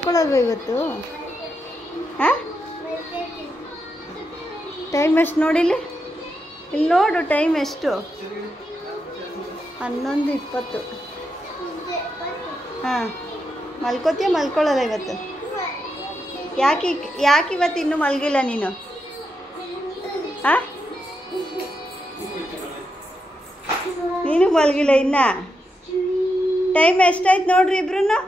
ಮಲ್ಕೊಳ್ಳಲ್ವ ಇವತ್ತು? ಹಾಂ, ಟೈಮ್ ಎಷ್ಟು ನೋಡಿಲಿ, ಇಲ್ಲಿ ನೋಡು ಟೈಮ್ ಎಷ್ಟು, 11:20. ಹಾಂ, ಮಲ್ಕೋತೀಯ ಮಲ್ಕೊಳ್ಳೋದ ಇವತ್ತು? ಯಾಕೆ ಇವತ್ತು ಇನ್ನೂ ಮಲಗಿಲ್ಲ ನೀನು? ಹಾಂ, ನೀನು ಮಲಗಿಲ್ಲ ಇನ್ನ? ಟೈಮ್ ಎಷ್ಟಾಯ್ತು ನೋಡ್ರಿ ಇಬ್ರು?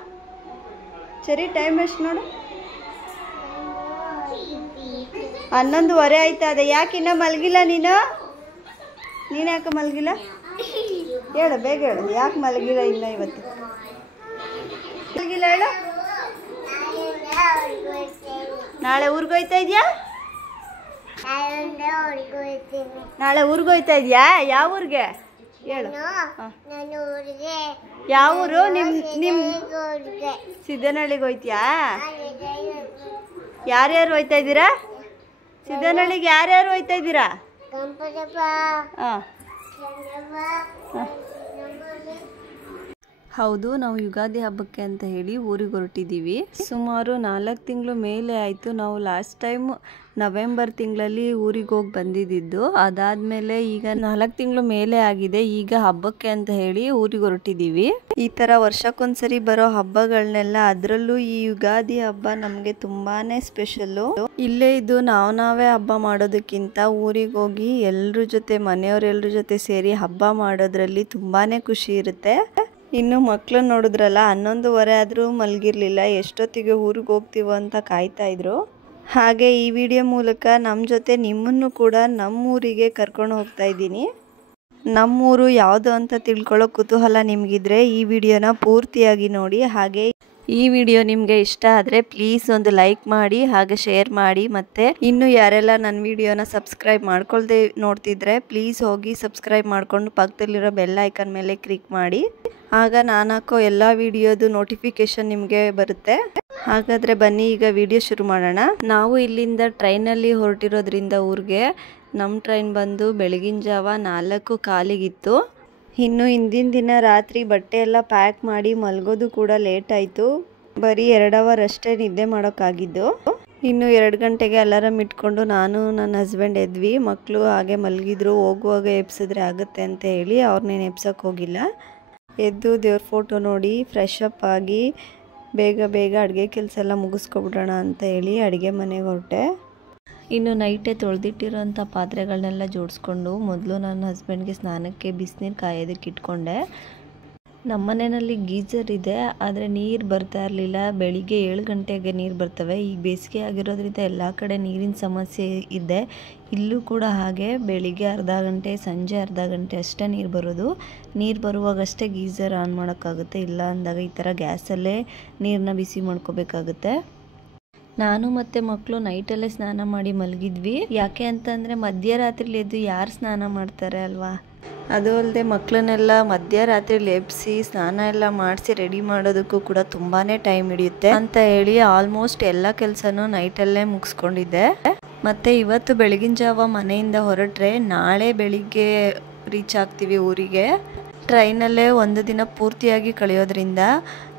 ಸರಿ, ಟೈಮ್ ಎಷ್ಟು ನೋಡು. 11:15 ಆಯ್ತಾ? ಅದೇ ಯಾಕೆ ಇನ್ನೂ ಮಲಗಿಲ್ಲ ನೀನು? ನೀನು ಯಾಕೆ ಮಲಗಿಲ್ಲ ಹೇಳು, ಬೇಗ ಹೇಳು, ಯಾಕೆ ಮಲಗಿಲ್ಲ ಇನ್ನ ಇವತ್ತು? ಮಲಗಿಲ್ಲ ಹೇಳು. ನಾಳೆ ಊರಿಗೆ ಹೋಯ್ತಾ ಇದೆಯಾ? ನಾಳೆ ಊರಿಗೆ ಹೋಯ್ತಾ ಇದೆಯಾ? ಯಾವ ಊರಿಗೆ ಹೇಳು. ಯಾವ ಊರು? ನಿಮ್ಮ ಸಿದ್ದನಹಳ್ಳಿಗೆ ಹೋಯ್ತೀಯಾ? ಯಾರ್ಯಾರು ಹೋಯ್ತಾ ಇದ್ದೀರಾ ಸಿದ್ದನಹಳ್ಳಿಗೆ? ಯಾರ್ಯಾರು ಹೋಯ್ತಾ ಇದ್ದೀರಾ? ಹಾಂ, ಹೌದು, ನಾವು ಯುಗಾದಿ ಹಬ್ಬಕ್ಕೆ ಅಂತ ಹೇಳಿ ಊರಿಗೆ ಹೊರಟಿದ್ದೀವಿ. ಸುಮಾರು 4 ತಿಂಗಳು ಮೇಲೆ ಆಯಿತು. ನಾವು ಲಾಸ್ಟ್ ಟೈಮ್ ನವೆಂಬರ್ ತಿಂಗಳಲ್ಲಿ ಊರಿಗೆ ಹೋಗಿ ಬಂದಿದ್ದು. ಅದಾದಮೇಲೆ ಈಗ 4 ತಿಂಗಳು ಮೇಲೆ ಆಗಿದೆ. ಈಗ ಹಬ್ಬಕ್ಕೆ ಅಂತ ಹೇಳಿ ಊರಿಗೆ ಹೊರಟಿದ್ದೀವಿ. ಈ ಥರ ವರ್ಷಕ್ಕೊಂದ್ಸರಿ ಬರೋ ಹಬ್ಬಗಳನ್ನೆಲ್ಲ, ಅದರಲ್ಲೂ ಈ ಯುಗಾದಿ ಹಬ್ಬ ನಮಗೆ ತುಂಬಾ ಸ್ಪೆಷಲ್ಲು. ಇಲ್ಲೇ ಇದು ನಾವೇ ಹಬ್ಬ ಮಾಡೋದಕ್ಕಿಂತ ಊರಿಗೆ ಹೋಗಿ ಎಲ್ಲರ ಜೊತೆ, ಮನೆಯವರೆಲ್ಲರ ಜೊತೆ ಸೇರಿ ಹಬ್ಬ ಮಾಡೋದ್ರಲ್ಲಿ ತುಂಬಾ ಖುಷಿ ಇರುತ್ತೆ. ಇನ್ನು ಮಕ್ಕಳನ್ನ ನೋಡಿದ್ರಲ್ಲ, 11:15 ಆದರೂ ಮಲಗಿರಲಿಲ್ಲ. ಎಷ್ಟೊತ್ತಿಗೆ ಊರಿಗೆ ಹೋಗ್ತೀವೋ ಅಂತ ಕಾಯ್ತಾ ಇದ್ರು. ಹಾಗೆ ಈ ವಿಡಿಯೋ ಮೂಲಕ ನಮ್ಮ ಜೊತೆ ನಿಮ್ಮನ್ನು ಕೂಡ ನಮ್ಮೂರಿಗೆ ಕರ್ಕೊಂಡು ಹೋಗ್ತಾ ಇದ್ದೀನಿ. ನಮ್ಮೂರು ಯಾವುದು ಅಂತ ತಿಳ್ಕೊಳ್ಳೋ ಕುತೂಹಲ ನಿಮಗಿದ್ರೆ ಈ ವಿಡಿಯೋನ ಪೂರ್ತಿಯಾಗಿ ನೋಡಿ. ಹಾಗೆ ಈ ವಿಡಿಯೋ ನಿಮಗೆ ಇಷ್ಟ ಆದರೆ ಪ್ಲೀಸ್ ಒಂದು ಲೈಕ್ ಮಾಡಿ, ಹಾಗೆ ಶೇರ್ ಮಾಡಿ. ಮತ್ತು ಇನ್ನು ಯಾರೆಲ್ಲ ನನ್ನ ವಿಡಿಯೋನ ಸಬ್ಸ್ಕ್ರೈಬ್ ಮಾಡ್ಕೊಳ್ದೆ ನೋಡ್ತಿದ್ರೆ ಪ್ಲೀಸ್ ಹೋಗಿ ಸಬ್ಸ್ಕ್ರೈಬ್ ಮಾಡಿಕೊಂಡು ಪಕ್ಕದಲ್ಲಿರೋ ಬೆಲ್ ಐಕನ್ ಮೇಲೆ ಕ್ಲಿಕ್ ಮಾಡಿ. ಆಗ ನಾನು ಹಾಕೋ ಎಲ್ಲ ವಿಡಿಯೋದು ನೋಟಿಫಿಕೇಶನ್ ನಿಮಗೆ ಬರುತ್ತೆ. ಹಾಗಾದರೆ ಬನ್ನಿ ಈಗ ವಿಡಿಯೋ ಶುರು ಮಾಡೋಣ. ನಾವು ಇಲ್ಲಿಂದ ಟ್ರೈನಲ್ಲಿ ಹೊರಟಿರೋದ್ರಿಂದ ಊರಿಗೆ, ನಮ್ಮ ಟ್ರೈನ್ ಬಂದು ಬೆಳಗಿನ ಜಾವ 4:15 ಇನ್ನು ಹಿಂದಿನ ದಿನ ರಾತ್ರಿ ಬಟ್ಟೆ ಎಲ್ಲ ಪ್ಯಾಕ್ ಮಾಡಿ ಮಲಗೋದು ಕೂಡ ಲೇಟ್ ಆಯಿತು. ಬರೀ 2 ಅವರ್ ಅಷ್ಟೇ ನಿದ್ದೆ ಮಾಡೋಕ್ಕಾಗಿದ್ದು. ಇನ್ನು 2 ಗಂಟೆಗೆ ಅಲಾರಾಮ್ ಇಟ್ಕೊಂಡು ನಾನು ನನ್ನ ಹಸ್ಬೆಂಡ್ ಎದ್ವಿ. ಮಕ್ಕಳು ಹಾಗೆ ಮಲಗಿದ್ರು. ಹೋಗುವಾಗ ಎಬ್ಸಿದ್ರೆ ಆಗುತ್ತೆ ಅಂತ ಹೇಳಿ ಅವ್ರನ್ನೇನು ಎಬ್ಸೋಕ್ಕೆ ಹೋಗಿಲ್ಲ. ಎದ್ದು ದೇವ್ರ ಫೋಟೋ ನೋಡಿ ಫ್ರೆಶ್ ಅಪ್ ಆಗಿ ಬೇಗ ಅಡುಗೆ ಕೆಲಸ ಎಲ್ಲ ಮುಗಿಸ್ಕೊಬಿಡೋಣ ಅಂತ ಹೇಳಿ ಅಡುಗೆ ಮನೆಗೆ ಹೊರಟೆ. ಇನ್ನು ನೈಟೇ ತೊಳೆದಿಟ್ಟಿರೋಂಥ ಪಾತ್ರೆಗಳನ್ನೆಲ್ಲ ಜೋಡಿಸ್ಕೊಂಡು ಮೊದಲು ನನ್ನ ಹಸ್ಬೆಂಡ್ಗೆ ಸ್ನಾನಕ್ಕೆ ಬಿಸಿನೀರು ಕಾಯೋದಕ್ಕೆ ಇಟ್ಕೊಂಡೆ. ನಮ್ಮ ಮನೆಯಲ್ಲಿ ಗೀಜರ್ ಇದೆ, ಆದರೆ ನೀರು ಬರ್ತಾ ಇರಲಿಲ್ಲ. ಬೆಳಿಗ್ಗೆ 7 ಗಂಟೆಗೆ ನೀರು ಬರ್ತವೆ. ಈಗ ಬೇಸಿಗೆ ಆಗಿರೋದ್ರಿಂದ ಎಲ್ಲ ಕಡೆ ನೀರಿನ ಸಮಸ್ಯೆ ಇದೆ. ಇಲ್ಲೂ ಕೂಡ ಹಾಗೆ ಬೆಳಿಗ್ಗೆ ಅರ್ಧ ಗಂಟೆ, ಸಂಜೆ ಅರ್ಧ ಗಂಟೆ ಅಷ್ಟೇ ನೀರು ಬರೋದು. ನೀರು ಬರುವಾಗಷ್ಟೇ ಗೀಜರ್ ಆನ್ ಮಾಡೋಕ್ಕಾಗುತ್ತೆ. ಇಲ್ಲ ಅಂದಾಗ ಈ ಥರ ಗ್ಯಾಸಲ್ಲೇ ನೀರನ್ನ ಬಿಸಿ ಮಾಡ್ಕೋಬೇಕಾಗುತ್ತೆ. ನಾನು ಮತ್ತು ಮಕ್ಕಳು ನೈಟಲ್ಲೇ ಸ್ನಾನ ಮಾಡಿ ಮಲಗಿದ್ವಿ. ಯಾಕೆ ಅಂತಂದರೆ ಮಧ್ಯರಾತ್ರಿಲಿ ಎದ್ದು ಯಾರು ಸ್ನಾನ ಮಾಡ್ತಾರೆ ಅಲ್ವಾ? ಅದು ಅಲ್ಲದೆ ಮಕ್ಕಳನ್ನೆಲ್ಲ ಮಧ್ಯರಾತ್ರಿಲಿ ಎಬ್ಬಿಸಿ ಸ್ನಾನ ಎಲ್ಲ ಮಾಡಿಸಿ ರೆಡಿ ಮಾಡೋದಕ್ಕೂ ಕೂಡ ತುಂಬಾ ಟೈಮ್ ಹಿಡಿಯುತ್ತೆ ಅಂತ ಹೇಳಿ ಆಲ್ಮೋಸ್ಟ್ ಎಲ್ಲ ಕೆಲಸನೂ ನೈಟಲ್ಲೇ ಮುಗಿಸ್ಕೊಂಡಿದ್ದೆ. ಮತ್ತು ಇವತ್ತು ಬೆಳಗಿನ ಜಾವ ಮನೆಯಿಂದ ಹೊರಟ್ರೆ ನಾಳೆ ಬೆಳಿಗ್ಗೆ ರೀಚ್ ಆಗ್ತೀವಿ ಊರಿಗೆ. ಟ್ರೈನಲ್ಲೇ ಒಂದು ದಿನ ಪೂರ್ತಿಯಾಗಿ ಕಳೆಯೋದ್ರಿಂದ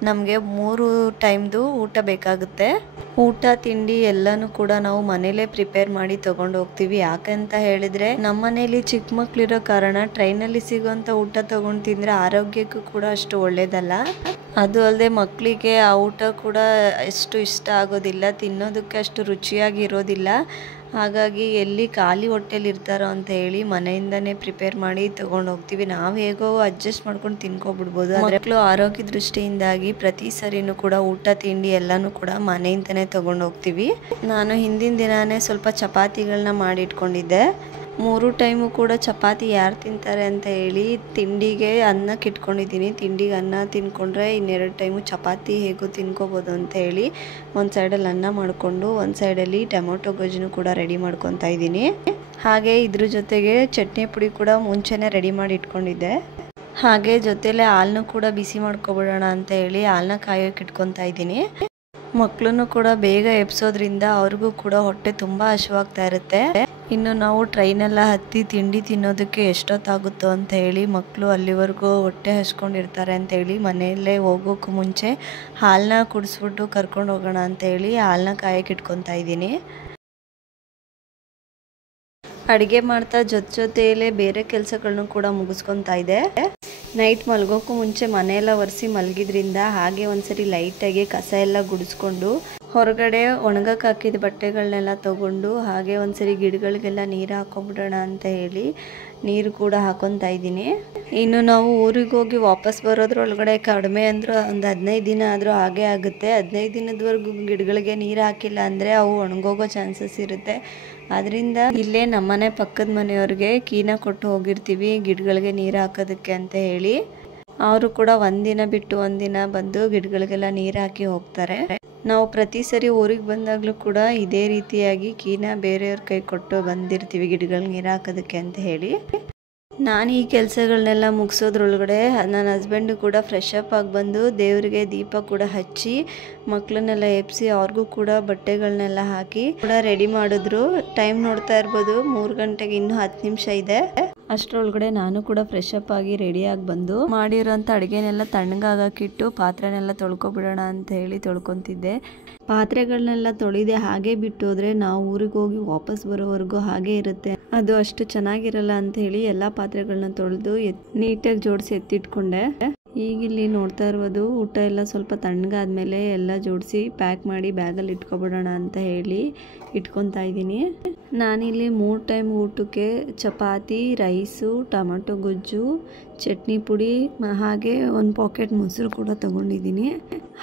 ನಮಗೆ 3 ಟೈಮ್ದು ಊಟ ಬೇಕಾಗುತ್ತೆ. ಊಟ ತಿಂಡಿ ಎಲ್ಲನೂ ಕೂಡ ನಾವು ಮನೇಲೇ ಪ್ರಿಪೇರ್ ಮಾಡಿ ತೊಗೊಂಡು ಹೋಗ್ತೀವಿ. ಯಾಕಂತ ಹೇಳಿದರೆ ನಮ್ಮ ಮನೇಲಿ ಚಿಕ್ಕ ಮಕ್ಕಳಿರೋ ಕಾರಣ ಟ್ರೈನಲ್ಲಿ ಸಿಗೋಂಥ ಊಟ ತೊಗೊಂಡು ತಿಂದರೆ ಆರೋಗ್ಯಕ್ಕೂ ಕೂಡ ಅಷ್ಟು ಒಳ್ಳೆಯದಲ್ಲ. ಅದು ಅಲ್ಲದೆ ಮಕ್ಕಳಿಗೆ ಆ ಊಟ ಕೂಡ ಅಷ್ಟು ಇಷ್ಟ ಆಗೋದಿಲ್ಲ, ತಿನ್ನೋದಕ್ಕೆ ಅಷ್ಟು ರುಚಿಯಾಗಿ ಇರೋದಿಲ್ಲ. ಹಾಗಾಗಿ ಎಲ್ಲಿ ಖಾಲಿ ಹೊಟ್ಟೆಲಿ ಇರ್ತಾರೋ ಅಂತ ಹೇಳಿ ಮನೆಯಿಂದನೇ ಪ್ರಿಪೇರ್ ಮಾಡಿ ತೊಗೊಂಡು ಹೋಗ್ತೀವಿ. ನಾವು ಹೇಗೋ ಅಡ್ಜಸ್ಟ್ ಮಾಡ್ಕೊಂಡು ತಿನ್ಕೊಬಿಡ್ಬೋದು. ಮಕ್ಕಳು ಆರೋಗ್ಯ ದೃಷ್ಟಿಯಿಂದಾಗಿ ಪ್ರತಿ ಸರಿನೂ ಕೂಡ ಊಟ ತಿಂಡಿ ಎಲ್ಲನೂ ಕೂಡ ಮನೆಯಿಂದನೇ ತೊಗೊಂಡು ಹೋಗ್ತೀವಿ. ನಾನು ಹಿಂದಿನ ದಿನಾನೇ ಸ್ವಲ್ಪ ಚಪಾತಿಗಳನ್ನ ಮಾಡಿಟ್ಕೊಂಡಿದ್ದೆ. 3 ಟೈಮು ಕೂಡ ಚಪಾತಿ ಯಾರು ತಿಂತಾರೆ ಅಂತ ಹೇಳಿ ತಿಂಡಿಗೆ ಅನ್ನಕ್ಕೆ ಇಟ್ಕೊಂಡಿದ್ದೀನಿ. ತಿಂಡಿಗೆ ಅನ್ನ ತಿನ್ಕೊಂಡ್ರೆ ಇನ್ನೆರಡು ಟೈಮು ಚಪಾತಿ ಹೇಗೋ ತಿನ್ಕೋಬೋದು ಅಂತ ಹೇಳಿ ಒಂದು ಸೈಡಲ್ಲಿ ಅನ್ನ ಮಾಡಿಕೊಂಡು ಒಂದು ಸೈಡಲ್ಲಿ ಟೊಮೊಟೊ ಗೊಜ್ಜನ್ನು ಕೂಡ ರೆಡಿ ಮಾಡ್ಕೊತಾ ಇದ್ದೀನಿ. ಹಾಗೆ ಇದ್ರ ಜೊತೆಗೆ ಚಟ್ನಿ ಪುಡಿ ಕೂಡ ಮುಂಚೆನೇ ರೆಡಿ ಮಾಡಿ ಇಟ್ಕೊಂಡಿದ್ದೆ. ಹಾಗೆ ಜೊತೆಲೆ ಹಾಲನ್ನು ಕೂಡ ಬಿಸಿ ಮಾಡ್ಕೊಬಿಡೋಣ ಅಂತ ಹೇಳಿ ಹಾಲನ್ನ ಕಾಯೋಕೆ ಇಟ್ಕೊತಾ ಇದ್ದೀನಿ. ಮಕ್ಕಳನ್ನು ಕೂಡ ಬೇಗ ಎಬ್ಸೋದ್ರಿಂದ ಅವ್ರಿಗೂ ಕೂಡ ಹೊಟ್ಟೆ ತುಂಬ ಹಸಿವಾಗ್ತಾ ಇರುತ್ತೆ. ಇನ್ನು ನಾವು ಟ್ರೈನೆಲ್ಲ ಹತ್ತಿ ತಿಂಡಿ ತಿನ್ನೋದಕ್ಕೆ ಎಷ್ಟೊತ್ತಾಗುತ್ತೋ ಅಂತ ಹೇಳಿ ಮಕ್ಕಳು ಅಲ್ಲಿವರೆಗೂ ಹೊಟ್ಟೆ ಹಚ್ಕೊಂಡಿರ್ತಾರೆ ಅಂತೇಳಿ ಮನೆಯಲ್ಲೇ ಹೋಗೋಕ್ಕೂ ಮುಂಚೆ ಹಾಲನ್ನ ಕುಡಿಸ್ಬಿಟ್ಟು ಕರ್ಕೊಂಡು ಹೋಗೋಣ ಅಂತೇಳಿ ಹಾಲನ್ನ ಕಾಯಕ್ಕೆ ಇಟ್ಕೊತಾ ಇದ್ದೀನಿ. ಅಡುಗೆ ಮಾಡ್ತಾ ಜೊತೆಯಲ್ಲೇ ಬೇರೆ ಕೆಲಸಗಳನ್ನು ಕೂಡ ಮುಗಿಸ್ಕೊತಾ ಇದೆ. ನೈಟ್ ಮಲ್ಗೋಕ್ಕೂ ಮುಂಚೆ ಮನೆಯೆಲ್ಲ ಒರೆಸಿ ಮಲಗಿದ್ರಿಂದ ಹಾಗೆ ಒಂದ್ಸರಿ ಲೈಟಾಗಿ ಕಸ ಎಲ್ಲ ಗುಡಿಸ್ಕೊಂಡು ಹೊರಗಡೆ ಒಣಗಕ್ಕೆ ಹಾಕಿದ ಬಟ್ಟೆಗಳನ್ನೆಲ್ಲ ತೊಗೊಂಡು ಹಾಗೆ ಒಂದ್ಸರಿ ಗಿಡಗಳಿಗೆಲ್ಲ ನೀರು ಹಾಕೊಂಡ್ಬಿಡೋಣ ಅಂತ ಹೇಳಿ ನೀರು ಕೂಡ ಹಾಕೊತಾ ಇದ್ದೀನಿ. ಇನ್ನು ನಾವು ಊರಿಗೆ ಹೋಗಿ ವಾಪಸ್ ಬರೋದ್ರೊಳಗಡೆ ಕಡಿಮೆ ಅಂದರೂ ಒಂದು 15 ದಿನ ಆದರೂ ಹಾಗೆ ಆಗುತ್ತೆ. 15 ದಿನದವರೆಗೂ ಗಿಡಗಳಿಗೆ ನೀರು ಹಾಕಿಲ್ಲ ಅಂದರೆ ಅವು ಒಣಗೋಗೋ ಚಾನ್ಸಸ್ ಇರುತ್ತೆ. ಅದರಿಂದ ಇಲ್ಲೇ ನಮ್ಮನೆ ಪಕ್ಕದ ಮನೆಯವ್ರಿಗೆ ಕೀನ ಕೊಟ್ಟು ಹೋಗಿರ್ತೀವಿ ಗಿಡಗಳಿಗೆ ನೀರು ಹಾಕೋದಕ್ಕೆ ಅಂತ ಹೇಳಿ. ಅವರು ಕೂಡ ಒಂದಿನ ಬಿಟ್ಟು ಒಂದಿನ ಬಂದು ಗಿಡಗಳಿಗೆಲ್ಲ ನೀರು ಹಾಕಿ ಹೋಗ್ತಾರೆ. ನಾವು ಪ್ರತಿ ಸರಿ ಊರಿಗೆ ಬಂದಾಗಲೂ ಕೂಡ ಇದೇ ರೀತಿಯಾಗಿ ಕೀನ ಬೇರೆಯವ್ರ ಕೈ ಕೊಟ್ಟು ಬಂದಿರ್ತೀವಿ ಗಿಡಗಳಿಗೆ ನೀರು ಹಾಕೋದಕ್ಕೆ ಅಂತ ಹೇಳಿ. ನಾನು ಈ ಕೆಲಸಗಳನ್ನೆಲ್ಲ ಮುಗಿಸೋದ್ರೊಳಗಡೆ ನನ್ನ ಹಸ್ಬೆಂಡು ಕೂಡ ಫ್ರೆಶ್ ಅಪ್ ಆಗಿ ಬಂದು ದೇವರಿಗೆ ದೀಪ ಕೂಡ ಹಚ್ಚಿ ಮಕ್ಕಳನ್ನೆಲ್ಲ ಎಬ್ಸಿ ಅವ್ರಿಗೂ ಕೂಡ ಬಟ್ಟೆಗಳನ್ನೆಲ್ಲ ಹಾಕಿ ಕೂಡ ರೆಡಿ ಮಾಡಿದ್ರು. ಟೈಮ್ ನೋಡ್ತಾ ಇರ್ಬೋದು 3 ಗಂಟೆಗೆ ಇನ್ನೂ 10 ನಿಮಿಷ ಇದೆ. ಅಷ್ಟರೊಳಗಡೆ ನಾನು ಕೂಡ ಫ್ರೆಶ್ ಅಪ್ ಆಗಿ ರೆಡಿಯಾಗಿ ಬಂದು ಮಾಡಿರೋಂಥ ಅಡುಗೆನೆಲ್ಲ ತಣ್ಣಗಾಗಕ್ಕಿಟ್ಟು ಪಾತ್ರೆನೆಲ್ಲ ತೊಳ್ಕೊಬಿಡೋಣ ಅಂತ ಹೇಳಿ ತೊಳ್ಕೊತಿದ್ದೆ. ಪಾತ್ರೆಗಳನ್ನೆಲ್ಲ ತೊಳೆದೆ ಹಾಗೆ ಬಿಟ್ಟು ಹೋದರೆ ನಾವು ಊರಿಗೆ ಹೋಗಿ ವಾಪಸ್ ಬರೋವರೆಗೂ ಹಾಗೆ ಇರುತ್ತೆ, ಅದು ಅಷ್ಟು ಚೆನ್ನಾಗಿರಲ್ಲ ಅಂತ ಹೇಳಿ ಎಲ್ಲ ಪಾತ್ರೆಗಳನ್ನ ತೊಳೆದು ನೀಟಾಗಿ ಜೋಡಿಸಿ ಎತ್ತಿಟ್ಕೊಂಡೆ. ಈಗಿಲ್ಲಿ ನೋಡ್ತಾ ಇರ್ಬೋದು ಊಟ ಎಲ್ಲ ಸ್ವಲ್ಪ ತಣ್ಣಗಾದ್ಮೇಲೆ ಎಲ್ಲ ಜೋಡಿಸಿ ಪ್ಯಾಕ್ ಮಾಡಿ ಬ್ಯಾಗಲ್ಲಿ ಇಟ್ಕೊಬಿಡೋಣ ಅಂತ ಹೇಳಿ ಇಟ್ಕೊತಾ ಇದ್ದೀನಿ. ನಾನಿಲ್ಲಿ 3 ಟೈಮ್ ಊಟಕ್ಕೆ ಚಪಾತಿ, ರೈಸು, ಟೊಮೆಟೊ ಗೊಜ್ಜು, ಚಟ್ನಿ ಪುಡಿ ಹಾಗೆ ಒಂದು ಪಾಕೆಟ್ ಮೊಸರು ಕೂಡ ತೊಗೊಂಡಿದ್ದೀನಿ.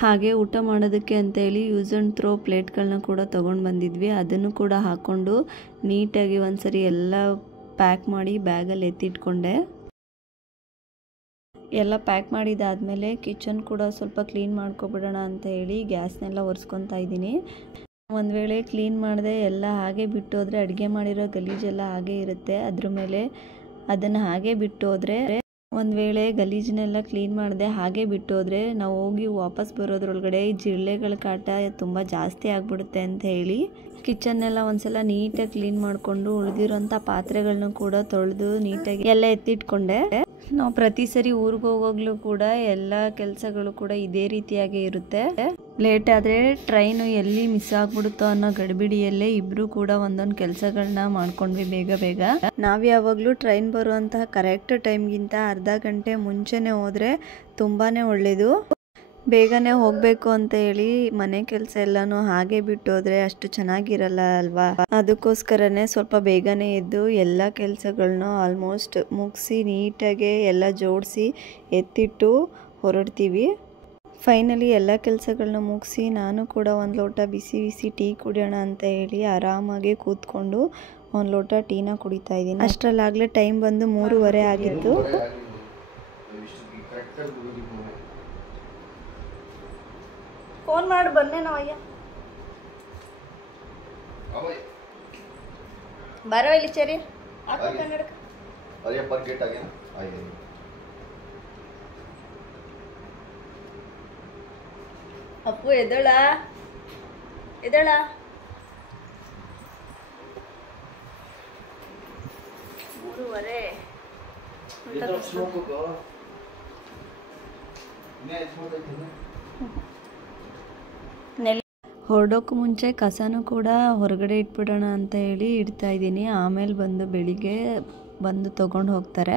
ಹಾಗೆ ಊಟ ಮಾಡೋದಕ್ಕೆ ಅಂತೇಳಿ ಯೂಸ್ ಆ್ಯಂಡ್ ಥ್ರೋ ಪ್ಲೇಟ್ಗಳನ್ನ ಕೂಡ ತೊಗೊಂಡು ಬಂದಿದ್ವಿ. ಅದನ್ನು ಕೂಡ ಹಾಕ್ಕೊಂಡು ನೀಟಾಗಿ ಒಂದ್ಸರಿ ಎಲ್ಲ ಪ್ಯಾಕ್ ಮಾಡಿ ಬ್ಯಾಗಲ್ಲಿ ಎತ್ತಿಟ್ಕೊಂಡೆ. ಎಲ್ಲ ಪ್ಯಾಕ್ ಮಾಡಿದಾದ್ಮೇಲೆ ಕಿಚನ್ ಕೂಡ ಸ್ವಲ್ಪ ಕ್ಲೀನ್ ಮಾಡ್ಕೊಬಿಡೋಣ ಅಂತ ಹೇಳಿ ಗ್ಯಾಸ್ನೆಲ್ಲ ಒರೆಸ್ಕೊತಾ ಇದ್ದೀನಿ. ಒಂದು ವೇಳೆ ಕ್ಲೀನ್ ಮಾಡದೆ ಎಲ್ಲ ಹಾಗೆ ಬಿಟ್ಟು ಹೋದರೆ ಅಡುಗೆ ಮಾಡಿರೋ ಗಲೀಜೆಲ್ಲ ಹಾಗೆ ಇರುತ್ತೆ. ಅದ್ರ ಮೇಲೆ ಅದನ್ನು ಹಾಗೆ ಬಿಟ್ಟು ಹೋದರೆ ಒಂದು ವೇಳೆ ಗಲೀಜನ್ನೆಲ್ಲ ಕ್ಲೀನ್ ಮಾಡದೆ ಹಾಗೆ ಬಿಟ್ಟು ಹೋದರೆ ನಾವು ಹೋಗಿ ವಾಪಸ್ ಬರೋದ್ರೊಳಗಡೆ ಜಿರಳೆಗಳ ಕಾಟ ತುಂಬ ಜಾಸ್ತಿ ಆಗಿಬಿಡುತ್ತೆ ಅಂತ ಹೇಳಿ ಕಿಚನ್ನೆಲ್ಲ ಒಂದ್ಸಲ ನೀಟಾಗಿ ಕ್ಲೀನ್ ಮಾಡಿಕೊಂಡು ಉಳಿದಿರೋಂಥ ಪಾತ್ರೆಗಳನ್ನ ಕೂಡ ತೊಳೆದು ನೀಟಾಗಿ ಎಲ್ಲ ಎತ್ತಿಟ್ಕೊಂಡೆ. ನಾವು ಪ್ರತಿ ಸರಿ ಊರಿಗೆ ಹೋಗೋಗ್ಲೂ ಕೂಡ ಎಲ್ಲ ಕೆಲಸಗಳು ಕೂಡ ಇದೇ ರೀತಿಯಾಗಿ ಇರುತ್ತೆ. ಲೇಟ್ ಆದರೆ ಟ್ರೈನು ಎಲ್ಲಿ ಮಿಸ್ ಆಗ್ಬಿಡುತ್ತೋ ಅನ್ನೋ ಗಡಿಬಿಡಿಯಲ್ಲೇ ಇಬ್ರು ಕೂಡ ಒಂದೊಂದು ಕೆಲಸಗಳನ್ನ ಮಾಡ್ಕೊಂಡ್ವಿ ಬೇಗ. ನಾವು ಯಾವಾಗಲೂ ಟ್ರೈನ್ ಬರುವಂತಹ ಕರೆಕ್ಟ್ ಟೈಮ್ಗಿಂತ ಅರ್ಧ ಗಂಟೆ ಮುಂಚೆನೇ ಹೋದರೆ ತುಂಬಾ ಒಳ್ಳೆಯದು. ಬೇಗನೆ ಹೋಗಬೇಕು ಅಂತ ಹೇಳಿ ಮನೆ ಕೆಲಸ ಎಲ್ಲನೂ ಹಾಗೆ ಬಿಟ್ಟು ಹೋದರೆ ಅಷ್ಟು ಚೆನ್ನಾಗಿರಲ್ಲ ಅಲ್ವಾ. ಅದಕ್ಕೋಸ್ಕರನೇ ಸ್ವಲ್ಪ ಬೇಗನೆ ಎದ್ದು ಎಲ್ಲ ಕೆಲಸಗಳನ್ನ ಆಲ್ಮೋಸ್ಟ್ ಮುಗಿಸಿ ನೀಟಾಗೆ ಎಲ್ಲ ಜೋಡಿಸಿ ಎತ್ತಿಟ್ಟು ಹೊರಡ್ತೀವಿ. ಫೈನಲಿ ಎಲ್ಲ ಕೆಲಸಗಳನ್ನ ಮುಗಿಸಿ ನಾನು ಕೂಡ ಒಂದು ಲೋಟ ಬಿಸಿ ಟೀ ಕುಡಿಯೋಣ ಅಂತ ಹೇಳಿ ಆರಾಮಾಗಿ ಕೂತ್ಕೊಂಡು ಒಂದು ಲೋಟ ಟೀನ ಕುಡಿತಾ ಇದ್ದೀನಿ. ಅಷ್ಟರಲ್ಲಾಗಲೇ ಟೈಮ್ ಬಂದು 3:30 ಆಗಿತ್ತು. ಫೋನ್ ಮಾಡಿ ಬನ್ನಿ ನಾವಯ್ಯ ಬರೋ ಇಲ್ಲಿ ಚರಿ ಅಪ್ಪು ಎದಳ 3:30. ಹೊರಡೋಕ್ಕೂ ಮುಂಚೆ ಕಸನೂ ಕೂಡ ಹೊರಗಡೆ ಇಟ್ಬಿಡೋಣ ಅಂತ ಹೇಳಿ ಇಡ್ತಾ ಇದ್ದೀನಿ. ಆಮೇಲೆ ಬಂದು ಬೆಳಿಗ್ಗೆ ಬಂದು ತೊಗೊಂಡು ಹೋಗ್ತಾರೆ.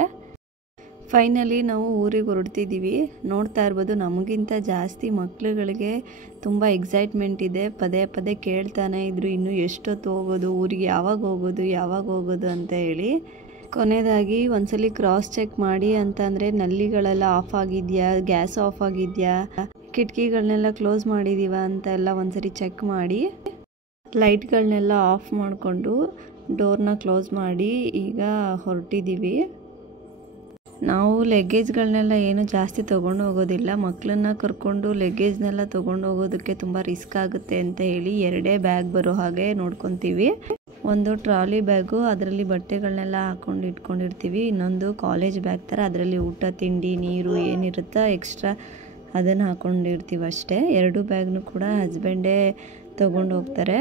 ಫೈನಲಿ ನಾವು ಊರಿಗೆ ಹೊರಡ್ತಿದ್ದೀವಿ. ನೋಡ್ತಾ ಇರ್ಬೋದು ನಮಗಿಂತ ಜಾಸ್ತಿ ಮಕ್ಳುಗಳಿಗೆ ತುಂಬ ಎಕ್ಸೈಟ್ಮೆಂಟ್ ಇದೆ. ಪದೇ ಕೇಳ್ತಾನೆ ಇದ್ರು ಇನ್ನೂ ಎಷ್ಟೊತ್ತು ಹೋಗೋದು, ಊರಿಗೆ ಯಾವಾಗ ಹೋಗೋದು ಅಂತ ಹೇಳಿ. ಕೊನೆಯದಾಗಿ ಒಂದ್ಸಲಿ ಕ್ರಾಸ್ ಚೆಕ್ ಮಾಡಿ ಅಂತಂದರೆ ನಲ್ಲಿಗಳೆಲ್ಲ ಆಫ್ ಆಗಿದೆಯಾ, ಗ್ಯಾಸ್ ಆಫ್ ಆಗಿದೆಯಾ, ಕಿಟಕಿಗಳನ್ನೆಲ್ಲ ಕ್ಲೋಸ್ ಮಾಡಿದ್ದೀವ ಅಂತ ಎಲ್ಲ ಒಂದ್ಸರಿ ಚೆಕ್ ಮಾಡಿ ಲೈಟ್ಗಳನ್ನೆಲ್ಲ ಆಫ್ ಮಾಡಿಕೊಂಡು ಡೋರ್ನ ಕ್ಲೋಸ್ ಮಾಡಿ ಈಗ ಹೊರಟಿದ್ದೀವಿ. ನಾವು ಲಗೇಜ್ಗಳನ್ನೆಲ್ಲ ಏನು ಜಾಸ್ತಿ ತೊಗೊಂಡು ಹೋಗೋದಿಲ್ಲ. ಮಕ್ಕಳನ್ನ ಕರ್ಕೊಂಡು ಲಗೇಜ್ನೆಲ್ಲ ತೊಗೊಂಡು ಹೋಗೋದಕ್ಕೆ ತುಂಬ ರಿಸ್ಕ್ ಆಗುತ್ತೆ ಅಂತ ಹೇಳಿ 2 ಬ್ಯಾಗ್ ಬರೋ ಹಾಗೆ ನೋಡ್ಕೊತೀವಿ. ಒಂದು ಟ್ರಾಲಿ ಬ್ಯಾಗು, ಅದರಲ್ಲಿ ಬಟ್ಟೆಗಳನ್ನೆಲ್ಲ ಹಾಕೊಂಡು ಇಟ್ಕೊಂಡಿರ್ತೀವಿ. ಇನ್ನೊಂದು ಕಾಲೇಜ್ ಬ್ಯಾಗ್ ಥರ, ಅದರಲ್ಲಿ ಊಟ ತಿಂಡಿ ನೀರು ಏನಿರುತ್ತೋ ಎಕ್ಸ್ಟ್ರಾ ಅದನ್ನು ಹಾಕೊಂಡಿರ್ತೀವಿ ಅಷ್ಟೇ. 2 ಬ್ಯಾಗ್ನು ಕೂಡ ಹಸ್ಬೆಂಡೇ ತೊಗೊಂಡು ಹೋಗ್ತಾರೆ.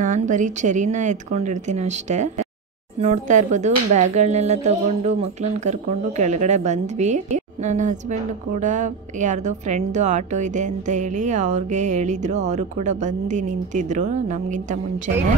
ನಾನು ಬರೀ ಚೆರಿನ ಎತ್ಕೊಂಡಿರ್ತೀನಿ ಅಷ್ಟೇ. ನೋಡ್ತಾ ಇರ್ಬೋದು ಬ್ಯಾಗ್ಗಳನ್ನೆಲ್ಲ ತಗೊಂಡು ಮಕ್ಕಳನ್ನ ಕರ್ಕೊಂಡು ಕೆಳಗಡೆ ಬಂದ್ವಿ. ನನ್ನ ಹಸ್ಬೆಂಡು ಕೂಡ ಯಾರ್ದೋ ಫ್ರೆಂಡ್ದು ಆಟೋ ಇದೆ ಅಂತ ಹೇಳಿ ಅವ್ರಿಗೆ ಹೇಳಿದ್ರು. ಅವರು ಕೂಡ ಬಂದು ನಿಂತಿದ್ರು ನಮಗಿಂತ ಮುಂಚೆನೆ.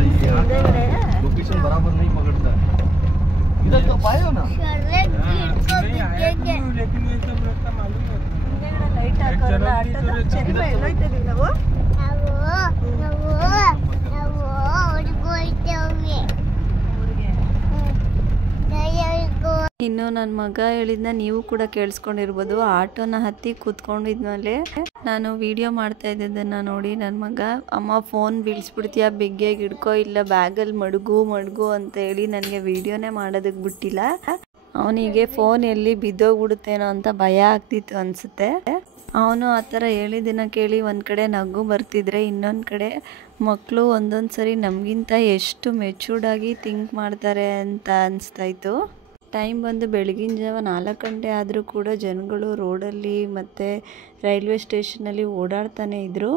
ಇನ್ನು ನನ್ನ ಮಗ ಹೇಳಿದ್ನ ನೀವು ಕೂಡ ಕೇಳಿಸ್ಕೊಂಡಿರ್ಬೋದು. ಆಟೋನ ಹತ್ತಿ ಕೂತ್ಕೊಂಡಿದ್ಮೇಲೆ ನಾನು ವಿಡಿಯೋ ಮಾಡ್ತಾ ಇದ್ದದನ್ನ ನೋಡಿ ನನ್ನ ಮಗ, ಅಮ್ಮ ಫೋನ್ ಬೀಳಿಸ್ಬಿಡ್ತೀಯ, ಬಿಗ್ಗೆಗೆ ಹಿಡ್ಕೋ, ಇಲ್ಲ ಬ್ಯಾಗಲ್ಲಿ ಮಡ್ಗು ಅಂತ ಹೇಳಿ ನನಗೆ ವಿಡಿಯೋನೇ ಮಾಡೋದಕ್ಕೆ ಬಿಟ್ಟಿಲ್ಲ. ಅವನಿಗೆ ಫೋನ್ ಎಲ್ಲಿ ಬಿದ್ದೋಗ್ಬಿಡುತ್ತೇನೋ ಅಂತ ಭಯ ಆಗ್ತಿತ್ತು ಅನಿಸುತ್ತೆ. ಅವನು ಆ ಥರ ಹೇಳಿದ್ದನ್ನ ಕೇಳಿ ಒಂದು ಕಡೆ ನಗು ಬರ್ತಿದ್ರೆ, ಇನ್ನೊಂದು ಕಡೆ ಮಕ್ಕಳು ಒಂದೊಂದು ಸರಿ ನಮಗಿಂತ ಎಷ್ಟು ಮೆಚೂರ್ಡಾಗಿ ಥಿಂಕ್ ಮಾಡ್ತಾರೆ ಅಂತ ಅನಿಸ್ತಾಯಿತ್ತು. ಟೈಮ್ ಬಂದು ಬೆಳಗಿನ ಜಾವ 4 ಗಂಟೆ ಆದರೂ ಕೂಡ ಜನಗಳು ರೋಡಲ್ಲಿ ಮತ್ತು ರೈಲ್ವೆ ಸ್ಟೇಷನಲ್ಲಿ ಓಡಾಡ್ತಾನೆ ಇದ್ದರು.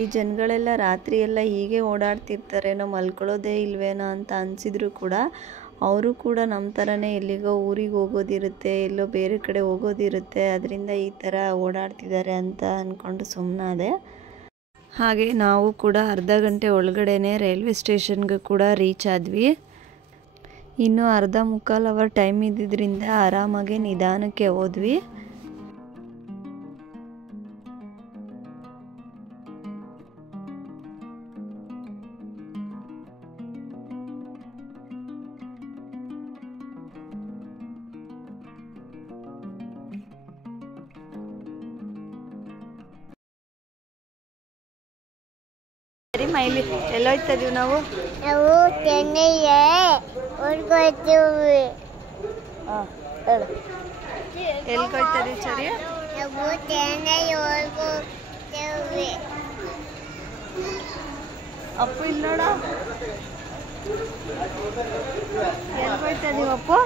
ಈ ಜನಗಳೆಲ್ಲ ರಾತ್ರಿ ಎಲ್ಲ ಹೀಗೆ ಓಡಾಡ್ತಿರ್ತಾರೇನೋ, ಮಲ್ಕೊಳ್ಳೋದೇ ಇಲ್ವೇನೋ ಅಂತ ಅನಿಸಿದ್ರು ಕೂಡ ಅವರು ಕೂಡ ನಮ್ಮ ಥರನೇ ಎಲ್ಲಿಗೋ ಊರಿಗೆ ಹೋಗೋದಿರುತ್ತೆ, ಎಲ್ಲೋ ಬೇರೆ ಕಡೆ ಹೋಗೋದಿರುತ್ತೆ, ಅದರಿಂದ ಈ ಥರ ಓಡಾಡ್ತಿದ್ದಾರೆ ಅಂತ ಅಂದ್ಕೊಂಡು ಸುಮ್ಮನಾದೆ. ಹಾಗೆ ನಾವು ಕೂಡ ಅರ್ಧ ಗಂಟೆ ಒಳಗಡೆನೇ ರೈಲ್ವೆ ಸ್ಟೇಷನ್ಗೆ ಕೂಡ ರೀಚ್ ಆದ್ವಿ. ಇನ್ನು ಅರ್ಧ ಮುಕ್ಕಾಲು ಅವರ್ ಟೈಮ್ ಇದ್ದಿದ್ದರಿಂದ ಆರಾಮಾಗಿ ನಿಧಾನಕ್ಕೆ ಹೋದ್ವಿ. ಸರಿ ಮೈಲಿ, ಎಲ್ಲೋಯ್ತಾ ಇದೀವಿ ನಾವು? ಚೆನ್ನೈಗೆ ಹೊರ್ಗೋಯ್ತೀವಿ. ಎಲ್ಗೋಯ್ತಾ ಇದೀವಿ ಸರಿ? ನಾವು ಚೆನ್ನೈ ಹೊರ್ಗೋಗ್ತೀವಿ. ಅಪ್ಪು ಇಲ್ಲಿ ನೋಡ, ಎಲ್ಗೋಯ್ತಾ ಇದೀವಿ ಅಪ್ಪು?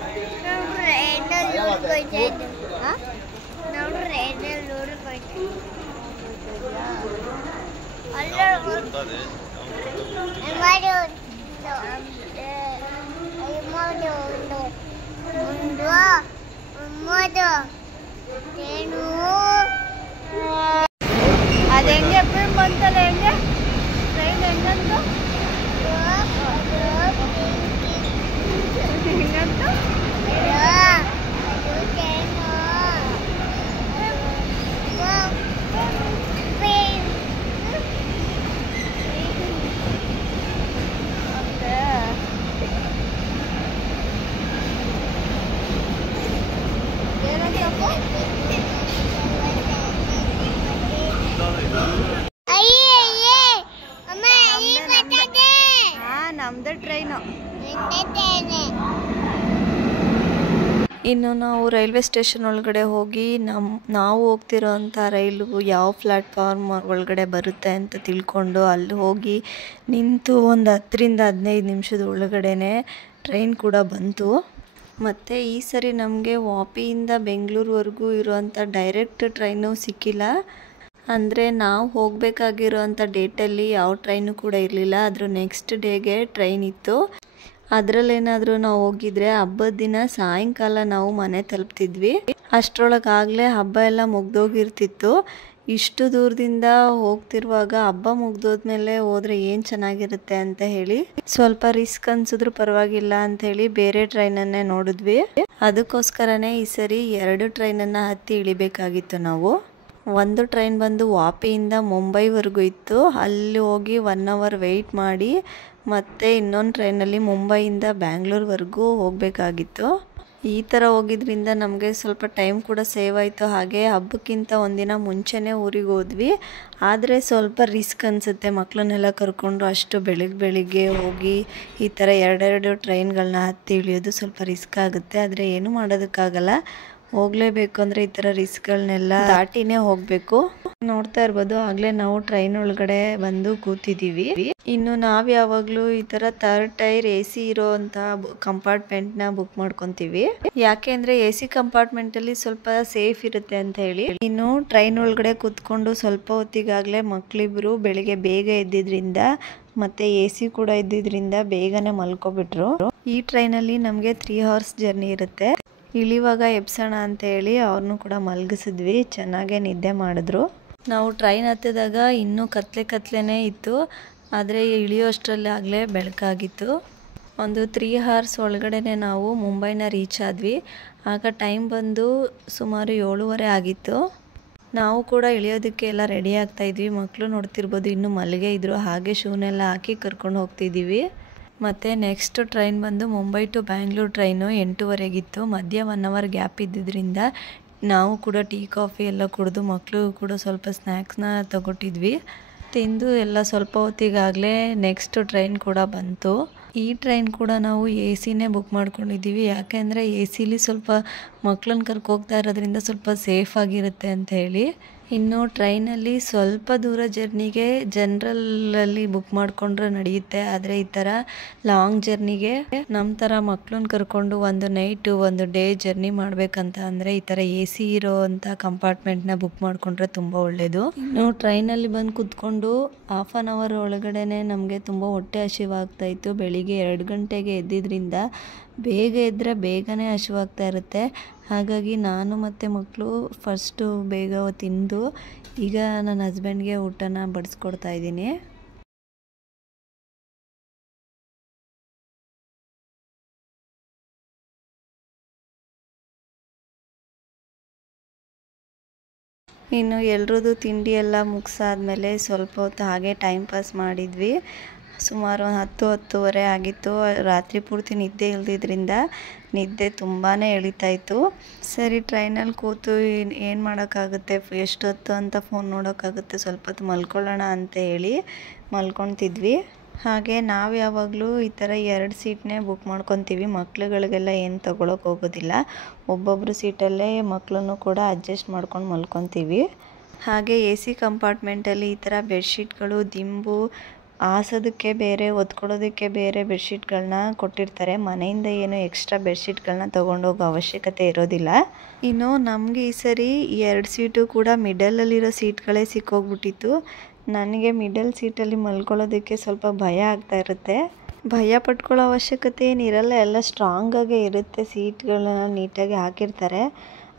ನಾವು ಟ್ರೈನಲ್ಲಿ ಹೊರ್ಗೋಯ್ತಾ ಇದ್ದೀವಿ. ನಾವು ಟ್ರೈನಲ್ಲಿ ಹೊರ್ಗೋಯ್ತೀವಿ. ಅದು ಹೆಂಗೆ ಫಿಲ್ಮ್ ಬಂತಲ್ಲ, ಹೆಂಗೆ ಟ್ರೈನ್ ಹೆಂಗಂತ ಹೆಂಗಂತ ನಮ್ದು ಟ್ರೈನು. ಇನ್ನು ನಾವು ರೈಲ್ವೆ ಸ್ಟೇಷನ್ ಒಳಗಡೆ ಹೋಗಿ ನಾವು ಹೋಗ್ತಿರೋ ಅಂಥ ರೈಲು ಯಾವ ಪ್ಲ್ಯಾಟ್ಫಾರ್ಮ್ ಒಳಗಡೆ ಬರುತ್ತೆ ಅಂತ ತಿಳ್ಕೊಂಡು ಅಲ್ಲಿ ಹೋಗಿ ನಿಂತು ಒಂದು 10ರಿಂದ 15 ನಿಮಿಷದ ಒಳಗಡೆನೆ ಟ್ರೈನ್ ಕೂಡ ಬಂತು. ಮತ್ತು ಈ ಸರಿ ನಮಗೆ ವಾಪಿಯಿಂದ ಬೆಂಗಳೂರುವರೆಗೂ ಇರುವಂಥ ಡೈರೆಕ್ಟ್ ಟ್ರೈನು ಸಿಕ್ಕಿಲ್ಲ. ಅಂದರೆ ನಾವು ಹೋಗಬೇಕಾಗಿರೋಂಥ ಡೇಟಲ್ಲಿ ಯಾವ ಟ್ರೈನು ಕೂಡ ಇರಲಿಲ್ಲ. ಅದ್ರ ನೆಕ್ಸ್ಟ್ ಡೇಗೆ ಟ್ರೈನ್ ಇತ್ತು. ಅದರಲ್ಲೇನಾದರೂ ನಾವು ಹೋಗಿದ್ರೆ ಹಬ್ಬದ ದಿನ ಸಾಯಂಕಾಲ ನಾವು ಮನೆ ತಲುಪ್ತಿದ್ವಿ. ಅಷ್ಟರೊಳಗಾಗಲೇ ಹಬ್ಬ ಎಲ್ಲ ಮುಗ್ದೋಗಿರ್ತಿತ್ತು. ಇಷ್ಟು ದೂರದಿಂದ ಹೋಗ್ತಿರುವಾಗ ಹಬ್ಬ ಮುಗ್ದೋದ್ಮೇಲೆ ಹೋದರೆ ಏನು ಚೆನ್ನಾಗಿರುತ್ತೆ ಅಂತ ಹೇಳಿ ಸ್ವಲ್ಪ ರಿಸ್ಕ್ ಅನ್ಸಿದ್ರು ಪರವಾಗಿಲ್ಲ ಅಂತ ಹೇಳಿ ಬೇರೆ ಟ್ರೈನನ್ನೇ ನೋಡಿದ್ವಿ. ಅದಕ್ಕೋಸ್ಕರನೇ ಈ ಸರಿ 2 ಟ್ರೈನನ್ನು ಹತ್ತಿ ಇಳಿಬೇಕಾಗಿತ್ತು ನಾವು. ಒಂದು ಟ್ರೈನ್ ಬಂದು ವಾಪಿಯಿಂದ ಮುಂಬೈವರೆಗೂ ಇತ್ತು. ಅಲ್ಲಿ ಹೋಗಿ 1 ಅವರ್ ವೆಯ್ಟ್ ಮಾಡಿ ಮತ್ತು ಇನ್ನೊಂದು ಟ್ರೈನಲ್ಲಿ ಮುಂಬೈಯಿಂದ ಬ್ಯಾಂಗ್ಳೂರ್ವರೆಗೂ ಹೋಗಬೇಕಾಗಿತ್ತು. ಈ ಥರ ಹೋಗಿದ್ರಿಂದ ನಮಗೆ ಸ್ವಲ್ಪ ಟೈಮ್ ಕೂಡ ಸೇವ್ ಆಯಿತು. ಹಾಗೆ ಹಬ್ಬಕ್ಕಿಂತ ಒಂದಿನ ಮುಂಚೆನೇ ಊರಿಗೆ ಹೋದ್ವಿ. ಆದರೆ ಸ್ವಲ್ಪ ರಿಸ್ಕ್ ಅನಿಸುತ್ತೆ ಮಕ್ಕಳನ್ನೆಲ್ಲ ಕರ್ಕೊಂಡು ಅಷ್ಟು ಬೆಳಿಗ್ಗೆ ಹೋಗಿ ಈ ಥರ 2 ಟ್ರೈನ್ಗಳನ್ನ ಹತ್ತಿ ಇಳಿಯೋದು ಸ್ವಲ್ಪ ರಿಸ್ಕ್ ಆಗುತ್ತೆ. ಆದರೆ ಏನೂ ಮಾಡೋದಕ್ಕಾಗಲ್ಲ. ಹೋಗಲೇಬೇಕು ಅಂದರೆ ಈ ಥರ ರಿಸ್ಕ್ಗಳನ್ನೆಲ್ಲ ದಾಟಿನೇ ಹೋಗಬೇಕು. ನೋಡ್ತಾ ಇರ್ಬೋದು, ಆಗಲೇ ನಾವು ಟ್ರೈನ್ ಒಳಗಡೆ ಬಂದು ಕೂತಿದ್ದೀವಿ. ಇನ್ನು ನಾವು ಯಾವಾಗಲೂ ಈ ಥರ ಥರ್ಡ್ ಟೈರ್ AC ಇರೋವಂಥ ಕಂಪಾರ್ಟ್ಮೆಂಟ್ನ ಬುಕ್ ಮಾಡ್ಕೊತೀವಿ. ಯಾಕೆ ಅಂದರೆ AC ಕಂಪಾರ್ಟ್ಮೆಂಟಲ್ಲಿ ಸ್ವಲ್ಪ ಸೇಫ್ ಇರುತ್ತೆ ಅಂತ ಹೇಳಿ. ಇನ್ನು ಟ್ರೈನ್ ಒಳಗಡೆ ಕೂತ್ಕೊಂಡು ಸ್ವಲ್ಪ ಹೊತ್ತಿಗಾಗಲೇ ಮಕ್ಕಳಿಬ್ರು ಬೆಳಿಗ್ಗೆ ಬೇಗ ಎದ್ದಿದ್ರಿಂದ ಮತ್ತು AC ಕೂಡ ಇದ್ದಿದ್ರಿಂದ ಬೇಗನೆ ಮಲ್ಕೊಬಿಟ್ರು. ಈ ಟ್ರೈನಲ್ಲಿ ನಮಗೆ 3 hours ಜರ್ನಿ ಇರುತ್ತೆ. ಇಳಿವಾಗ ಎಬ್ಸೋಣ ಅಂತ ಹೇಳಿ ಅವ್ರನ್ನೂ ಕೂಡ ಮಲಗಿಸಿದ್ವಿ. ಚೆನ್ನಾಗೇ ನಿದ್ದೆ ಮಾಡಿದ್ರು. ನಾವು ಟ್ರೈನ್ ಹತ್ತಿದಾಗ ಇನ್ನೂ ಕತ್ಲೆನೇ ಇತ್ತು, ಆದರೆ ಇಳಿಯೋ ಅಷ್ಟರಲ್ಲಿ ಆಗಲೇ ಬೆಳಕಾಗಿತ್ತು. ಒಂದು 3 hours ಒಳಗಡೆ ನಾವು ಮುಂಬೈನ ರೀಚ್ ಆದ್ವಿ. ಆಗ ಟೈಮ್ ಬಂದು ಸುಮಾರು 7:30 ಆಗಿತ್ತು. ನಾವು ಕೂಡ ಇಳಿಯೋದಕ್ಕೆ ಎಲ್ಲ ರೆಡಿ ಆಗ್ತಾ ಇದ್ವಿ. ಮಕ್ಕಳು ನೋಡ್ತಿರ್ಬೋದು ಇನ್ನೂ ಮಲಗೇ ಇದ್ರು. ಹಾಗೆ ಶೂನೆಲ್ಲ ಹಾಕಿ ಕರ್ಕೊಂಡು ಹೋಗ್ತಿದ್ದೀವಿ. ಮತ್ತು ನೆಕ್ಸ್ಟ್ ಟ್ರೈನ್ ಬಂದು ಮುಂಬೈ ಟು ಬ್ಯಾಂಗ್ಳೂರು ಟ್ರೈನು 8:30 ಮಧ್ಯ 1 hour ಗ್ಯಾಪ್ ಇದ್ದಿದ್ದರಿಂದ ನಾವು ಕೂಡ ಟೀ ಕಾಫಿ ಎಲ್ಲ ಕುಡಿದು ಮಕ್ಕಳು ಕೂಡ ಸ್ವಲ್ಪ ಸ್ನ್ಯಾಕ್ಸ್ನ ತಗೊಟ್ಟಿದ್ವಿ. ತಿಂದು ಎಲ್ಲ ಸ್ವಲ್ಪ ಹೊತ್ತಿಗಾಗಲೇ ನೆಕ್ಸ್ಟ್ ಟ್ರೈನ್ ಕೂಡ ಬಂತು. ಈ ಟ್ರೈನ್ ಕೂಡ ನಾವು AC ಬುಕ್ ಮಾಡ್ಕೊಂಡಿದ್ದೀವಿ. ಯಾಕೆಂದರೆ AC ಸ್ವಲ್ಪ ಮಕ್ಕಳನ್ನ ಕರ್ಕೋಗ್ತಾ ಇರೋದ್ರಿಂದ ಸ್ವಲ್ಪ ಸೇಫ್ ಆಗಿರುತ್ತೆ ಅಂತ ಹೇಳಿ. ಇನ್ನು ಟ್ರೈನಲ್ಲಿ ಸ್ವಲ್ಪ ದೂರ ಜರ್ನಿಗೆ ಜನರಲಲ್ಲಿ ಬುಕ್ ಮಾಡಿಕೊಂಡ್ರೆ ನಡೆಯುತ್ತೆ. ಆದರೆ ಈ ಥರ ಲಾಂಗ್ ಜರ್ನಿಗೆ ನಮ್ಮ ಥರ ಮಕ್ಕಳನ್ನ ಕರ್ಕೊಂಡು ಒಂದು ನೈಟು ಒಂದು ಡೇ ಜರ್ನಿ ಮಾಡಬೇಕಂತ ಅಂದರೆ ಈ ಥರ AC ಇರೋವಂಥ ಕಂಪಾರ್ಟ್ಮೆಂಟ್ನ ಬುಕ್ ಮಾಡಿಕೊಂಡ್ರೆ ತುಂಬ ಒಳ್ಳೆಯದು. ಇನ್ನು ಟ್ರೈನಲ್ಲಿ ಬಂದು ಕೂತ್ಕೊಂಡು 1/2 hour ಒಳಗಡೆ ನಮಗೆ ತುಂಬ ಹೊಟ್ಟೆ ಹಸಿವಾಗ್ತಾ ಇತ್ತು. ಬೆಳಿಗ್ಗೆ 2 ಗಂಟೆಗೆ ಎದ್ದಿದ್ರಿಂದ ಬೇಗ ಎದ್ದರೆ ಬೇಗನೆ ಹಸಿವಾಗ್ತಾ ಇರುತ್ತೆ. ಹಾಗಾಗಿ ನಾನು ಮತ್ತು ಮಕ್ಕಳು ಫಸ್ಟು ಬೇಗ ತಿಂದು ಈಗ ನನ್ನ ಹಸ್ಬೆಂಡ್ಗೆ ಊಟನ ಬಡಿಸ್ಕೊಡ್ತಾ ಇದ್ದೀನಿ. ಇನ್ನು ಎಲ್ರದ್ದು ತಿಂಡಿ ಎಲ್ಲ ಮುಗಿಸಾದ್ಮೇಲೆ ಸ್ವಲ್ಪ ಹೊತ್ತು ಹಾಗೆ ಟೈಮ್ ಪಾಸ್ ಮಾಡಿದ್ವಿ. ಸುಮಾರು 10-10:30 ಆಗಿತ್ತು. ರಾತ್ರಿ ಪೂರ್ತಿ ನಿದ್ದೆ ಇಲ್ದಿದ್ರಿಂದ ನಿದ್ದೆ ತುಂಬಾ ಎಳಿತಾಯಿತ್ತು. ಸರಿ ಟ್ರೈನಲ್ಲಿ ಕೂತು ಏನು ಮಾಡೋಕ್ಕಾಗುತ್ತೆ, ಎಷ್ಟೊತ್ತು ಅಂತ ಫೋನ್ ನೋಡೋಕ್ಕಾಗುತ್ತೆ, ಸ್ವಲ್ಪ ಹೊತ್ತು ಮಲ್ಕೊಳ್ಳೋಣ ಅಂತ ಹೇಳಿ ಮಲ್ಕೊತಿದ್ವಿ. ಹಾಗೆ ನಾವು ಯಾವಾಗಲೂ ಈ ಥರ 2 ಸೀಟ್ನೇ ಬುಕ್ ಮಾಡ್ಕೊತೀವಿ. ಮಕ್ಳುಗಳಿಗೆಲ್ಲ ಏನು ತೊಗೊಳಕ್ಕೆ ಹೋಗೋದಿಲ್ಲ. ಒಬ್ಬೊಬ್ಬರು ಸೀಟಲ್ಲೇ ಮಕ್ಕಳನ್ನು ಕೂಡ ಅಡ್ಜಸ್ಟ್ ಮಾಡ್ಕೊಂಡು ಮಲ್ಕೊತೀವಿ. ಹಾಗೆ AC ಕಂಪಾರ್ಟ್ಮೆಂಟಲ್ಲಿ ಈ ಥರ ಬೆಡ್ಶೀಟ್ಗಳು, ದಿಂಬು, ಹಾಸೋದಕ್ಕೆ ಬೇರೆ, ಒದ್ಕೊಳ್ಳೋದಕ್ಕೆ ಬೇರೆ ಬೆಡ್ಶೀಟ್ಗಳನ್ನ ಕೊಟ್ಟಿರ್ತಾರೆ. ಮನೆಯಿಂದ ಏನು ಎಕ್ಸ್ಟ್ರಾ ಬೆಡ್ಶೀಟ್ಗಳನ್ನ ತೊಗೊಂಡೋಗೋ ಅವಶ್ಯಕತೆ ಇರೋದಿಲ್ಲ. ಇನ್ನು ನಮಗೆ ಈ ಸರಿ 2 ಸೀಟು ಕೂಡ ಮಿಡಲಲ್ಲಿರೋ ಸೀಟ್ಗಳೇ ಸಿಕ್ಕೋಗ್ಬಿಟ್ಟಿತ್ತು. ನನಗೆ ಮಿಡಲ್ ಸೀಟಲ್ಲಿ ಮಲ್ಕೊಳ್ಳೋದಕ್ಕೆ ಸ್ವಲ್ಪ ಭಯ ಆಗ್ತಾ ಇರುತ್ತೆ. ಭಯ ಪಟ್ಕೊಳ್ಳೋ ಅವಶ್ಯಕತೆ ಏನಿರಲ್ಲ, ಎಲ್ಲ ಸ್ಟ್ರಾಂಗಾಗೇ ಇರುತ್ತೆ. ಸೀಟ್ಗಳನ್ನ ನೀಟಾಗಿ ಹಾಕಿರ್ತಾರೆ.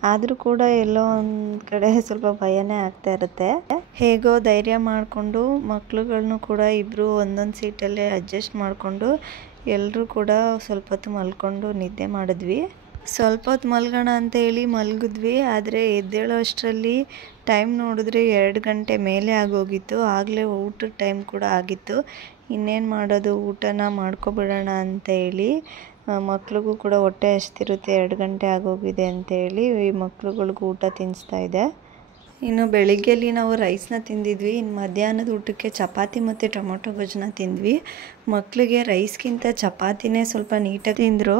ಆದರೂ ಕೂಡ ಎಲ್ಲೋ ಒಂದು ಕಡೆ ಸ್ವಲ್ಪ ಭಯನೇ ಆಗ್ತಾ ಇರುತ್ತೆ. ಹೇಗೋ ಧೈರ್ಯ ಮಾಡಿಕೊಂಡು ಮಕ್ಳುಗಳ್ನು ಕೂಡ ಇಬ್ಬರು ಒಂದೊಂದು ಸೀಟಲ್ಲೇ ಅಡ್ಜಸ್ಟ್ ಮಾಡಿಕೊಂಡು ಎಲ್ಲರೂ ಕೂಡ ಸ್ವಲ್ಪ ಹೊತ್ತು ಮಲ್ಕೊಂಡು ನಿದ್ದೆ ಮಾಡಿದ್ವಿ. ಸ್ವಲ್ಪ ಹೊತ್ತು ಮಲ್ಗೋಣ ಅಂತ ಹೇಳಿ ಮಲಗಿದ್ವಿ. ಆದರೆ ಎದ್ದೇಳೋ ಅಷ್ಟರಲ್ಲಿ ಟೈಮ್ ನೋಡಿದ್ರೆ 2 ಗಂಟೆ ಮೇಲೆ ಆಗೋಗಿತ್ತು. ಆಗಲೇ ಊಟದ ಟೈಮ್ ಕೂಡ ಆಗಿತ್ತು. ಇನ್ನೇನು ಮಾಡೋದು, ಊಟನ ಮಾಡ್ಕೊಬಿಡೋಣ ಅಂತ ಹೇಳಿ ಮಕ್ಳಿಗೂ ಕೂಡ ಹೊಟ್ಟೆ ಹಸ್ತಿರುತ್ತೆ. 2 ಗಂಟೆ ಆಗೋಗಿದೆ ಅಂತೇಳಿ ಈ ಮಕ್ಳುಗಳಿಗೂ ಊಟ ತಿನ್ನಿಸ್ತಾ ಇದೆ. ಇನ್ನು ಬೆಳಿಗ್ಗೆಯಲ್ಲಿ ನಾವು ರೈಸ್ನ ತಿಂದಿದ್ವಿ. ಇನ್ನು ಮಧ್ಯಾಹ್ನದ ಊಟಕ್ಕೆ ಚಪಾತಿ ಮತ್ತು ಟೊಮೊಟೊ ಗೊಜ್ಜನ್ನ ತಿಂದ್ವಿ. ಮಕ್ಕಳಿಗೆ ರೈಸ್ಗಿಂತ ಚಪಾತಿನೇ ಸ್ವಲ್ಪ ನೀಟಾಗಿ ತಿಂದರು.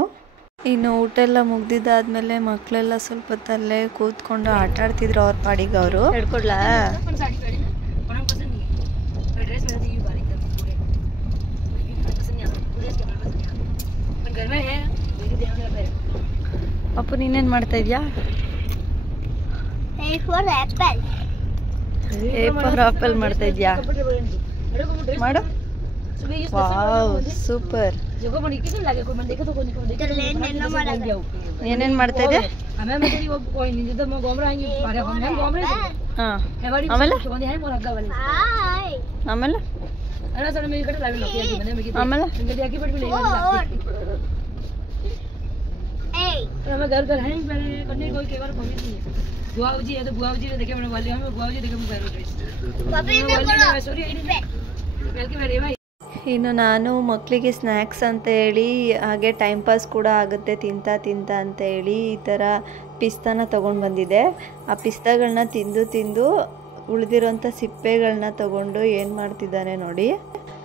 ಇನ್ನು ಊಟ ಎಲ್ಲ ಮುಗ್ದಿದ್ದಾದ್ಮೇಲೆ ಮಕ್ಕಳೆಲ್ಲ ಸ್ವಲ್ಪ ಹೊತ್ತಲ್ಲೇ ಕೂತ್ಕೊಂಡು ಆಟ ಆಡ್ತಿದ್ರು ಅವ್ರ ಪಾಡಿಗೆ ಅವರು. ಹೇಳ್ಕೊಡ್ಲಾ? ಅಪ್ಪು ನೀನೇನು ಮಾಡ್ತಾ ಇದೆಯಾ? A for apple. A for apple ಮಾಡ್ತಾ ಇದೆಯಾ? ಮಾಡು. Wow, super. ಏನೇನು ಮಾಡ್ತಾ ಇದೆ? ಆಮೇಲೆ ಇನ್ನು ನಾನು ಮಕ್ಕಳಿಗೆ ಸ್ನ್ಯಾಕ್ಸ್ ಅಂತ ಹೇಳಿ ಹಾಗೆ ಟೈಮ್ ಪಾಸ್ ಕೂಡ ಆಗುತ್ತೆ ತಿಂತ ಅಂತ ಹೇಳಿ ಈ ಥರ ಪಿಸ್ತಾನ ತೊಗೊಂಡು ಬಂದಿದ್ದೆ. ಆ ಪಿಸ್ತಾಗಳನ್ನ ತಿಂದು ಉಳಿದಿರೋಂಥ ಸಿಪ್ಪೆಗಳನ್ನ ತೊಗೊಂಡು ಏನು ಮಾಡ್ತಿದ್ದಾನೆ ನೋಡಿ.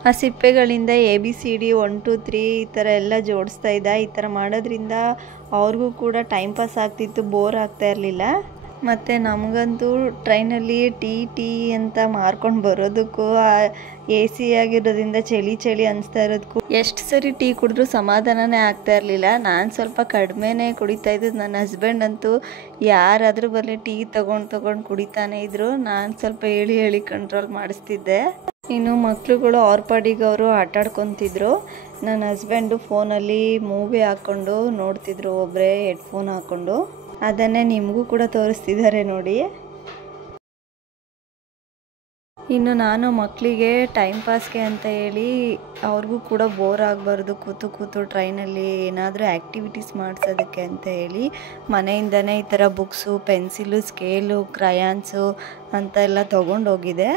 ಆ ಸಿಪ್ಪೆಗಳಿಂದ ABCD 1 2 3 ಈ ಥರ ಎಲ್ಲ ಜೋಡಿಸ್ತಾ ಇದ್ದ. ಈ ಥರ ಮಾಡೋದ್ರಿಂದ ಅವ್ರಿಗೂ ಕೂಡ ಟೈಮ್ ಪಾಸ್ ಆಗ್ತಿತ್ತು, ಬೋರ್ ಆಗ್ತಾ ಇರಲಿಲ್ಲ. ಮತ್ತು ನಮಗಂತೂ ಟ್ರೈನಲ್ಲಿ ಟೀ ಅಂತ ಮಾರ್ಕೊಂಡು ಬರೋದಕ್ಕೂ ಎ ಸಿ ಆಗಿರೋದ್ರಿಂದ ಚಳಿ ಅನಿಸ್ತಾ ಇರೋದಕ್ಕೂ ಎಷ್ಟು ಸರಿ ಟೀ ಕುಡಿದ್ರೂ ಸಮಾಧಾನನೇ ಆಗ್ತಾ ಇರಲಿಲ್ಲ. ನಾನು ಸ್ವಲ್ಪ ಕಡಿಮೆನೇ ಕುಡಿತಾ ಇದ್ದು, ನನ್ನ ಹಸ್ಬೆಂಡ್ ಅಂತೂ ಯಾರಾದರೂ ಬರಲಿ ಟೀ ತೊಗೊಂಡು ಕುಡಿತಾನೆ ಇದ್ರು. ನಾನು ಸ್ವಲ್ಪ ಹೇಳಿ ಕಂಟ್ರೋಲ್ ಮಾಡಿಸ್ತಿದ್ದೆ. ಇನ್ನು ಮಕ್ಳುಗಳು ಅವ್ರ ಪಾಡಿಗೆ ಅವರು ಆಟಾಡ್ಕೊತಿದ್ರು. ನನ್ನ ಹಸ್ಬೆಂಡು ಫೋನಲ್ಲಿ ಮೂವಿ ಹಾಕ್ಕೊಂಡು ನೋಡ್ತಿದ್ರು, ಒಬ್ಬರೇ ಹೆಡ್ಫೋನ್ ಹಾಕ್ಕೊಂಡು. ಅದನ್ನೇ ನಿಮಗೂ ಕೂಡ ತೋರಿಸ್ತಿದ್ದಾರೆ ನೋಡಿ. ಇನ್ನು ನಾನು ಮಕ್ಕಳಿಗೆ ಟೈಮ್ ಪಾಸ್ಗೆ ಅಂತ ಹೇಳಿ ಅವ್ರಿಗೂ ಕೂಡ ಬೋರ್ ಆಗಬಾರ್ದು ಕೂತು ಟ್ರೈನಲ್ಲಿ ಏನಾದರೂ ಆ್ಯಕ್ಟಿವಿಟೀಸ್ ಮಾಡಿಸೋದಕ್ಕೆ ಅಂತ ಹೇಳಿ ಮನೆಯಿಂದನೇ ಈ ಥರ ಬುಕ್ಸು, ಪೆನ್ಸಿಲು, ಸ್ಕೇಲು, ಕ್ರಯಾನ್ಸು ಅಂತ ಎಲ್ಲ ತೊಗೊಂಡೋಗಿದೆ.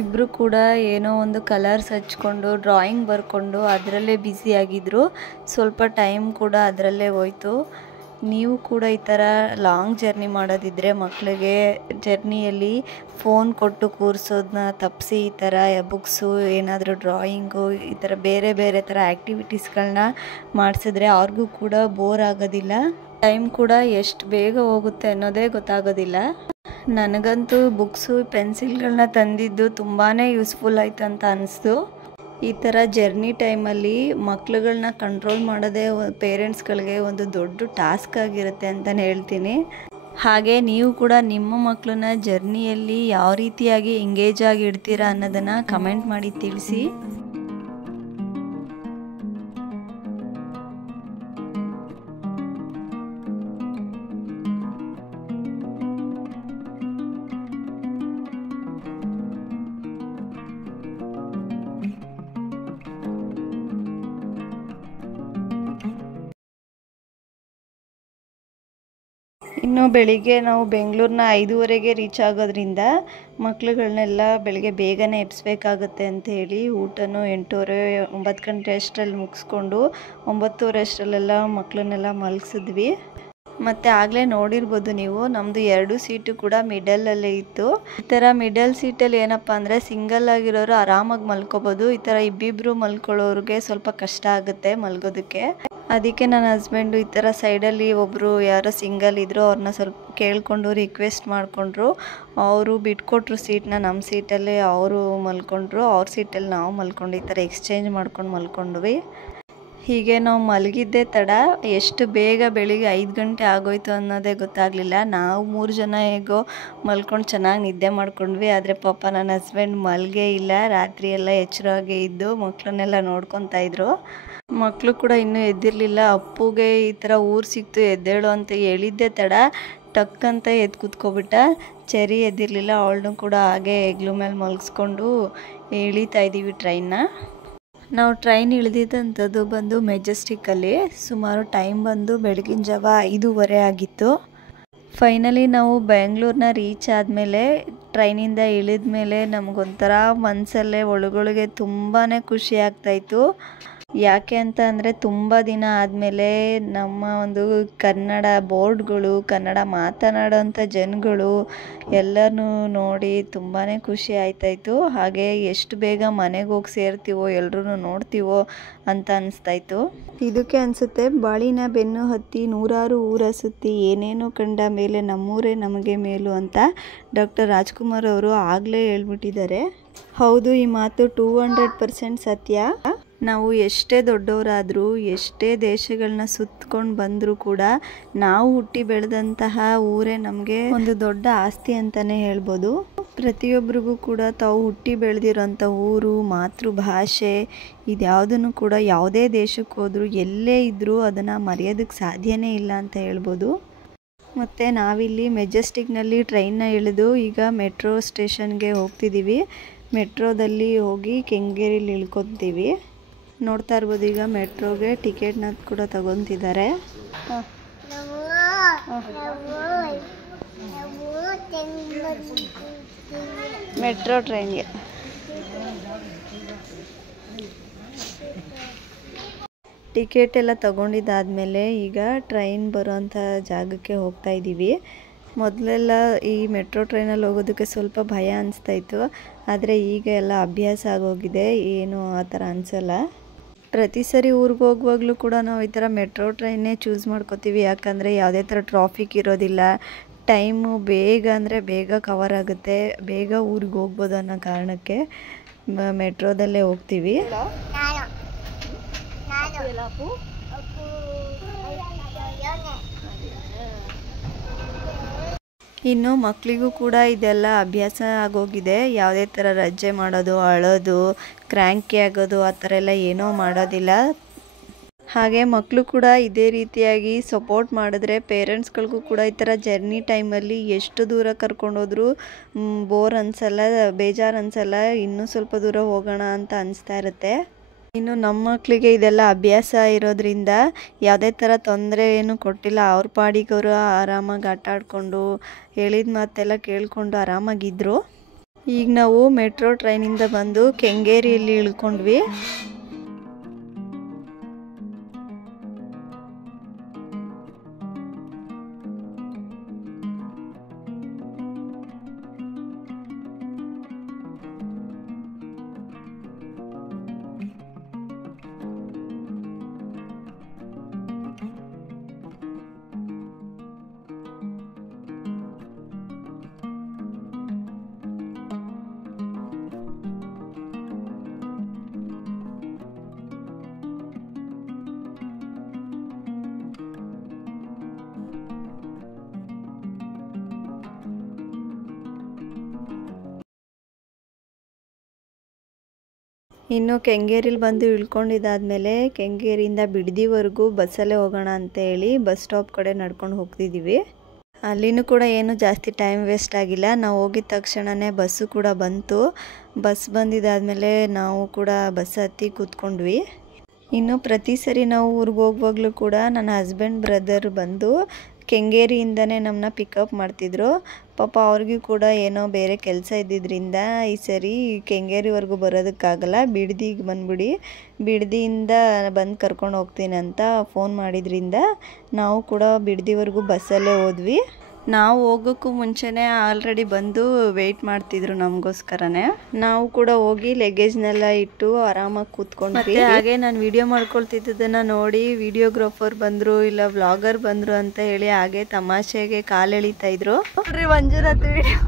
ಇಬ್ಬರು ಕೂಡ ಏನೋ ಒಂದು ಕಲರ್ಸ್ ಹಚ್ಕೊಂಡು ಡ್ರಾಯಿಂಗ್ ಬರ್ಕೊಂಡು ಅದರಲ್ಲೇ ಬ್ಯುಸಿಯಾಗಿದ್ದರು. ಸ್ವಲ್ಪ ಟೈಮ್ ಕೂಡ ಅದರಲ್ಲೇ ಹೋಯ್ತು. ನೀವು ಕೂಡ ಈ ಥರ ಲಾಂಗ್ ಜರ್ನಿ ಮಾಡೋದಿದ್ದರೆ ಮಕ್ಕಳಿಗೆ ಜರ್ನಿಯಲ್ಲಿ ಫೋನ್ ಕೊಟ್ಟು ಕೂರಿಸೋದನ್ನ ತಪ್ಪಿಸಿ ಈ ಥರ ಬುಕ್ಸು, ಏನಾದರೂ ಡ್ರಾಯಿಂಗು, ಈ ಥರ ಬೇರೆ ಥರ ಆ್ಯಕ್ಟಿವಿಟೀಸ್ಗಳನ್ನ ಮಾಡಿಸಿದ್ರೆ ಅವ್ರಿಗೂ ಕೂಡ ಬೋರ್ ಆಗೋದಿಲ್ಲ. ಟೈಮ್ ಕೂಡ ಎಷ್ಟು ಬೇಗ ಹೋಗುತ್ತೆ ಅನ್ನೋದೇ ಗೊತ್ತಾಗೋದಿಲ್ಲ. ನನಗಂತೂ ಬುಕ್ಸು, ಪೆನ್ಸಿಲ್ಗಳನ್ನ ತಂದಿದ್ದು ತುಂಬಾ ಯೂಸ್ಫುಲ್ ಆಯ್ತು ಅಂತ ಅನಿಸ್ತು. ಈ ಥರ ಜರ್ನಿ ಟೈಮಲ್ಲಿ ಮಕ್ಳುಗಳನ್ನ ಕಂಟ್ರೋಲ್ ಮಾಡೋದೇ ಪೇರೆಂಟ್ಸ್ಗಳಿಗೆ ಒಂದು ದೊಡ್ಡ ಟಾಸ್ಕ್ ಆಗಿರುತ್ತೆ ಅಂತಲೇ ಹೇಳ್ತೀನಿ. ಹಾಗೆ ನೀವು ಕೂಡ ನಿಮ್ಮ ಮಕ್ಕಳನ್ನ ಜರ್ನಿಯಲ್ಲಿ ಯಾವ ರೀತಿಯಾಗಿ ಎಂಗೇಜ್ ಆಗಿ ಇಡ್ತೀರಾ ಅನ್ನೋದನ್ನು ಕಮೆಂಟ್ ಮಾಡಿ ತಿಳಿಸಿ. ಇನ್ನು ಬೆಳಿಗ್ಗೆ ನಾವು ಬೆಂಗಳೂರನ್ನ 5:30ಗೆ ರೀಚ್ ಆಗೋದ್ರಿಂದ ಮಕ್ಳುಗಳನ್ನೆಲ್ಲ ಬೆಳಿಗ್ಗೆ ಬೇಗನೆ ಎಬ್ಬಿಸ್ಬೇಕಾಗುತ್ತೆ ಅಂತ ಹೇಳಿ ಊಟನೂ 8:30-9 ಗಂಟೆ ಅಷ್ಟರಲ್ಲಿ ಮುಗಿಸ್ಕೊಂಡು 9:30 ಅಷ್ಟರಲ್ಲೆಲ್ಲ ಮಕ್ಕಳನ್ನೆಲ್ಲ ಮಲಗಿಸಿದ್ವಿ. ಮತ್ತು ಆಗಲೇ ನೋಡಿರ್ಬೋದು ನೀವು, ನಮ್ಮದು 2 ಸೀಟು ಕೂಡ ಮಿಡಲಲ್ಲೇ ಇತ್ತು. ಈ ಥರ ಮಿಡಲ್ ಸೀಟಲ್ಲಿ ಏನಪ್ಪ ಅಂದರೆ ಸಿಂಗಲ್ ಆಗಿರೋರು ಆರಾಮಾಗಿ ಮಲ್ಕೋಬೋದು. ಈ ಥರ ಇಬ್ಬಿಬ್ಬರು ಮಲ್ಕೊಳ್ಳೋರಿಗೆ ಸ್ವಲ್ಪ ಕಷ್ಟ ಆಗುತ್ತೆ ಮಲ್ಗೋದಕ್ಕೆ. ಅದಕ್ಕೆ ನನ್ನ ಹಸ್ಬೆಂಡು ಈ ಥರ ಸೈಡಲ್ಲಿ ಒಬ್ಬರು ಯಾರೋ ಸಿಂಗಲ್ ಇದ್ದರು, ಅವ್ರನ್ನ ಸ್ವಲ್ಪ ಕೇಳಿಕೊಂಡು ರಿಕ್ವೆಸ್ಟ್ ಮಾಡಿಕೊಂಡ್ರು. ಅವರು ಬಿಟ್ಕೊಟ್ರು ಸೀಟ್ನ. ನಮ್ಮ ಸೀಟಲ್ಲಿ ಅವರು ಮಲ್ಕೊಂಡ್ರು, ಅವ್ರ ಸೀಟಲ್ಲಿ ನಾವು ಮಲ್ಕೊಂಡು ಈ ಥರ ಎಕ್ಸ್ಚೇಂಜ್ ಮಾಡ್ಕೊಂಡು ಮಲ್ಕೊಂಡ್ವಿ. ಹೀಗೆ ನಾವು ಮಲಗಿದ್ದೇ ತಡ, ಎಷ್ಟು ಬೇಗ ಬೆಳಿಗ್ಗೆ 5 ಗಂಟೆ ಆಗೋಯ್ತು ಅನ್ನೋದೇ ಗೊತ್ತಾಗಲಿಲ್ಲ. ನಾವು 3 ಜನ ಹೇಗೋ ಮಲ್ಕೊಂಡು ಚೆನ್ನಾಗಿ ನಿದ್ದೆ ಮಾಡ್ಕೊಂಡ್ವಿ. ಆದರೆ ಪಾಪ ನನ್ನ ಹಸ್ಬೆಂಡ್ ಮಲ್ಗೇ ಇಲ್ಲ, ರಾತ್ರಿ ಎಲ್ಲ ಎಚ್ಚರವಾಗೇ ಇದ್ದು ಮಕ್ಕಳನ್ನೆಲ್ಲ ನೋಡ್ಕೊತಾ ಇದ್ರು. ಮಕ್ಕಳು ಕೂಡ ಇನ್ನೂ ಎದ್ದಿರಲಿಲ್ಲ. ಅಪ್ಪುಗೆ ಈ ಥರ ಊರು ಸಿಕ್ತು ಎದ್ದೇಳು ಅಂತ ಹೇಳಿದ್ದೇ ತಡ ಟಕ್ ಅಂತ ಎದ್ದು ಕೂತ್ಕೊಬಿಟ್ಟ. ಚೆರಿ ಎದ್ದಿರಲಿಲ್ಲ, ಅವಳನ್ನೂ ಕೂಡ ಹಾಗೆ ಹೆಗ್ಲು ಮೇಲೆ ಮಲಗಿಸ್ಕೊಂಡು ಇಳಿತಾ ಇದ್ದೀವಿ ಟ್ರೈನ್ನ. ನಾವು ಟ್ರೈನ್ ಇಳಿದಿದ್ದಂಥದ್ದು ಬಂದು ಮೆಜೆಸ್ಟಿಕ್ಕಲ್ಲಿ. ಸುಮಾರು ಟೈಮ್ ಬಂದು ಬೆಳಗಿನ ಜಾವ 5:30 ಆಗಿತ್ತು. ಫೈನಲಿ ನಾವು ಬೆಂಗಳೂರನ್ನ ರೀಚ್ ಆದಮೇಲೆ, ಟ್ರೈನಿಂದ ಇಳಿದ ಮೇಲೆ ನಮಗೊಂಥರ ಮನಸ್ಸಲ್ಲೇ ಒಳಗೊಳಗೆ ತುಂಬಾ ಖುಷಿ ಆಗ್ತಾಯಿತ್ತು. ಯಾಕೆ ಅಂತ ಅಂದರೆ ತುಂಬ ದಿನ ಆದಮೇಲೆ ನಮ್ಮ ಒಂದು ಕನ್ನಡ ಬೋರ್ಡ್ಗಳು, ಕನ್ನಡ ಮಾತನಾಡೋಂಥ ಜನಗಳು ಎಲ್ಲನೂ ನೋಡಿ ತುಂಬಾ ಖುಷಿ ಆಯ್ತಾಯಿತ್ತು. ಹಾಗೆ ಎಷ್ಟು ಬೇಗ ಮನೆಗೆ ಹೋಗಿ ಸೇರ್ತೀವೋ, ಎಲ್ಲರೂ ನೋಡ್ತೀವೋ ಅಂತ ಅನಿಸ್ತಾಯಿತ್ತು. ಇದಕ್ಕೆ ಅನಿಸುತ್ತೆ, ಬಾಳಿನ ಬೆನ್ನು ಹತ್ತಿ 100 ಊರ ಸುತ್ತಿ ಏನೇನೋ ಕಂಡ ಮೇಲೆ ನಮ್ಮೂರೇ ನಮಗೆ ಮೇಲು ಅಂತ ಡಾಕ್ಟರ್ ರಾಜ್ಕುಮಾರ್ ಅವರು ಆಗಲೇ ಹೇಳ್ಬಿಟ್ಟಿದ್ದಾರೆ. ಹೌದು, ಈ ಮಾತು 200% ಸತ್ಯ. ನಾವು ಎಷ್ಟೇ ದೊಡ್ಡವರಾದರೂ, ಎಷ್ಟೇ ದೇಶಗಳನ್ನ ಸುತ್ಕೊಂಡು ಬಂದರೂ ಕೂಡ ನಾವು ಹುಟ್ಟಿ ಬೆಳೆದಂತಹ ಊರೇ ನಮಗೆ ಒಂದು ದೊಡ್ಡ ಆಸ್ತಿ ಅಂತಲೇ ಹೇಳ್ಬೋದು. ಪ್ರತಿಯೊಬ್ಬರಿಗೂ ಕೂಡ ತಾವು ಹುಟ್ಟಿ ಬೆಳೆದಿರೋಂಥ ಊರು, ಮಾತೃಭಾಷೆ ಇದ್ಯಾವುದನ್ನು ಕೂಡ ಯಾವುದೇ ದೇಶಕ್ಕೆ ಹೋದರೂ ಎಲ್ಲೇ ಇದ್ದರೂ ಅದನ್ನು ಮರೆಯೋದಕ್ಕೆ ಸಾಧ್ಯನೇ ಇಲ್ಲ ಅಂತ ಹೇಳ್ಬೋದು. ಮತ್ತು ನಾವಿಲ್ಲಿ ಮೆಜೆಸ್ಟಿಕ್ನಲ್ಲಿ ಟ್ರೈನ್ನ ಇಳಿದು ಈಗ ಮೆಟ್ರೋ ಸ್ಟೇಷನ್ಗೆ ಹೋಗ್ತಿದ್ದೀವಿ. ಮೆಟ್ರೋದಲ್ಲಿ ಹೋಗಿ ಕೆಂಗೇರಿಲಿ ಇಳ್ಕೊತೀವಿ. ನೋಡ್ತಾ ಇರ್ಬೋದು, ಈಗ ಮೆಟ್ರೋಗೆ ಟಿಕೆಟ್ನ ಕೂಡ ತಗೊತಿದ್ದಾರೆ. ಮೆಟ್ರೋ ಟ್ರೈನ್ಗೆ ಟಿಕೆಟ್ ಎಲ್ಲ ತಗೊಂಡಿದ್ದಾದಮೇಲೆ ಈಗ ಟ್ರೈನ್ ಬರೋಂಥ ಜಾಗಕ್ಕೆ ಹೋಗ್ತಾ ಇದ್ದೀವಿ. ಮೊದಲೆಲ್ಲ ಈ ಮೆಟ್ರೋ ಟ್ರೈನಲ್ಲಿ ಹೋಗೋದಕ್ಕೆ ಸ್ವಲ್ಪ ಭಯ ಅನಿಸ್ತಾಯಿತ್ತು. ಆದರೆ ಈಗ ಎಲ್ಲ ಅಭ್ಯಾಸ ಆಗೋಗಿದೆ, ಏನು ಆ ಥರ ಅನಿಸಲ್ಲ. ಪ್ರತಿ ಸರಿ ಊರಿಗೆ ಹೋಗುವಾಗಲೂ ಕೂಡ ನಾವು ಈ ಥರ ಮೆಟ್ರೋ ಟ್ರೈನ್ನೇ ಚೂಸ್ ಮಾಡ್ಕೋತೀವಿ, ಯಾಕಂದರೆ ಯಾವುದೇ ಥರ ಟ್ರಾಫಿಕ್ ಇರೋದಿಲ್ಲ, ಟೈಮು ಬೇಗ ಅಂದರೆ ಬೇಗ ಕವರ್ ಆಗುತ್ತೆ, ಬೇಗ ಊರಿಗೆ ಹೋಗ್ಬೋದು ಅನ್ನೋ ಕಾರಣಕ್ಕೆ ಮೆಟ್ರೋದಲ್ಲೇ ಹೋಗ್ತೀವಿ. ಇನ್ನು ಮಕ್ಕಳಿಗೂ ಕೂಡ ಇದೆಲ್ಲ ಅಭ್ಯಾಸ ಆಗೋಗಿದೆ. ಯಾವುದೇ ಥರ ರಜೆ ಮಾಡೋದು, ಅಳೋದು, ಕ್ರ್ಯಾಂಕಿ ಆಗೋದು ಆ ಥರ ಎಲ್ಲ ಏನೂ ಮಾಡೋದಿಲ್ಲ. ಹಾಗೆ ಮಕ್ಕಳು ಕೂಡ ಇದೇ ರೀತಿಯಾಗಿ ಸಪೋರ್ಟ್ ಮಾಡಿದ್ರೆ ಪೇರೆಂಟ್ಸ್ಗಳಿಗೂ ಕೂಡ ಈ ಥರ ಜರ್ನಿ ಟೈಮಲ್ಲಿ ಎಷ್ಟು ದೂರ ಕರ್ಕೊಂಡೋದ್ರೂ ಬೋರ್ ಅನಿಸಲ್ಲ, ಬೇಜಾರು ಅನಿಸಲ್ಲ, ಇನ್ನೂ ಸ್ವಲ್ಪ ದೂರ ಹೋಗೋಣ ಅಂತ ಅನಿಸ್ತಾ ಇರುತ್ತೆ. ಇನ್ನು ನಮ್ಮ ಮಕ್ಕಳಿಗೆ ಇದೆಲ್ಲ ಅಭ್ಯಾಸ ಇರೋದ್ರಿಂದ ಯಾವುದೇ ಥರ ತೊಂದರೆ ಏನು ಕೊಟ್ಟಿಲ್ಲ. ಅವ್ರ ಪಾಡಿಗೆ ಅವರು ಆರಾಮಾಗಿ ಆಟ ಆಡಿಕೊಂಡು ಹೇಳಿದ ಮಾತೆಲ್ಲ ಕೇಳಿಕೊಂಡು ಆರಾಮಾಗಿದ್ದರು. ಈಗ ನಾವು ಮೆಟ್ರೋ ಟ್ರೈನಿಂದ ಬಂದು ಕೆಂಗೇರಿಯಲ್ಲಿ ಇಳ್ಕೊಂಡ್ವಿ. ಇನ್ನು ಕೆಂಗೇರಿಲಿ ಬಂದು ಇಳ್ಕೊಂಡಿದ್ದಾದಮೇಲೆ ಕೆಂಗೇರಿಯಿಂದ ಬಿಡದಿವರೆಗೂ ಬಸ್ಸಲ್ಲೇ ಹೋಗೋಣ ಅಂತೇಳಿ ಬಸ್ ಸ್ಟಾಪ್ ಕಡೆ ನಡ್ಕೊಂಡು ಹೋಗ್ತಿದ್ದೀವಿ. ಅಲ್ಲಿನೂ ಕೂಡ ಏನು ಜಾಸ್ತಿ ಟೈಮ್ ವೇಸ್ಟ್ ಆಗಿಲ್ಲ. ನಾವು ಹೋಗಿದ ತಕ್ಷಣವೇ ಬಸ್ಸು ಕೂಡ ಬಂತು. ಬಸ್ ಬಂದಿದ್ದಾದಮೇಲೆ ನಾವು ಕೂಡ ಬಸ್ ಹತ್ತಿ ಕೂತ್ಕೊಂಡ್ವಿ. ಇನ್ನು ಪ್ರತಿ ಸರಿ ನಾವು ಊರಿಗೆ ಹೋಗುವಾಗಲೂ ಕೂಡ ನನ್ನ ಹಸ್ಬೆಂಡ್ ಬ್ರದರ್ ಬಂದು ಕೆಂಗೇರಿಯಿಂದನೇ ನಮ್ಮನ್ನ ಪಿಕಪ್ ಮಾಡ್ತಿದ್ರು. ಪಾಪ ಅವ್ರಿಗೂ ಕೂಡ ಏನೋ ಬೇರೆ ಕೆಲಸ ಇದ್ದಿದ್ದರಿಂದ ಈ ಸರಿ ಕೆಂಗೇರಿವರೆಗೂ ಬರೋದಕ್ಕಾಗಲ್ಲ, ಬಿಡದಿಗೆ ಬಂದ್ಬಿಡಿ, ಬಿಡದಿಯಿಂದ ಬಂದು ಕರ್ಕೊಂಡು ಹೋಗ್ತೀನಿ ಅಂತ ಫೋನ್ ಮಾಡಿದ್ರಿಂದ ನಾವು ಕೂಡ ಬಿಡದಿವರೆಗೂ ಬಸ್ಸಲ್ಲೇ ಹೋದ್ವಿ. ನಾವು ಹೋಗೋಕ್ಕೂ ಮುಂಚೆನೇ ಆಲ್ರೆಡಿ ಬಂದು ವೆಯ್ಟ್ ಮಾಡ್ತಿದ್ರು ನಮಗೋಸ್ಕರನೇ. ನಾವು ಕೂಡ ಹೋಗಿ ಲಗೇಜ್ನೆಲ್ಲ ಇಟ್ಟು ಆರಾಮಾಗಿ ಕೂತ್ಕೊಂಡ್ವಿ. ಹಾಗೆ ನಾನು ವಿಡಿಯೋ ಮಾಡ್ಕೊಳ್ತಿದ್ದದನ್ನು ನೋಡಿ ವಿಡಿಯೋಗ್ರಾಫರ್ ಬಂದರು ಇಲ್ಲ ವ್ಲಾಗರ್ ಬಂದರು ಅಂತ ಹೇಳಿ ಹಾಗೆ ತಮಾಷೆಗೆ ಕಾಲು ಎಳಿತಾ ಇದ್ರು. ನೋಡ್ರಿ ಮಂಜುನಾಥ್ ವಿಡಿಯೋ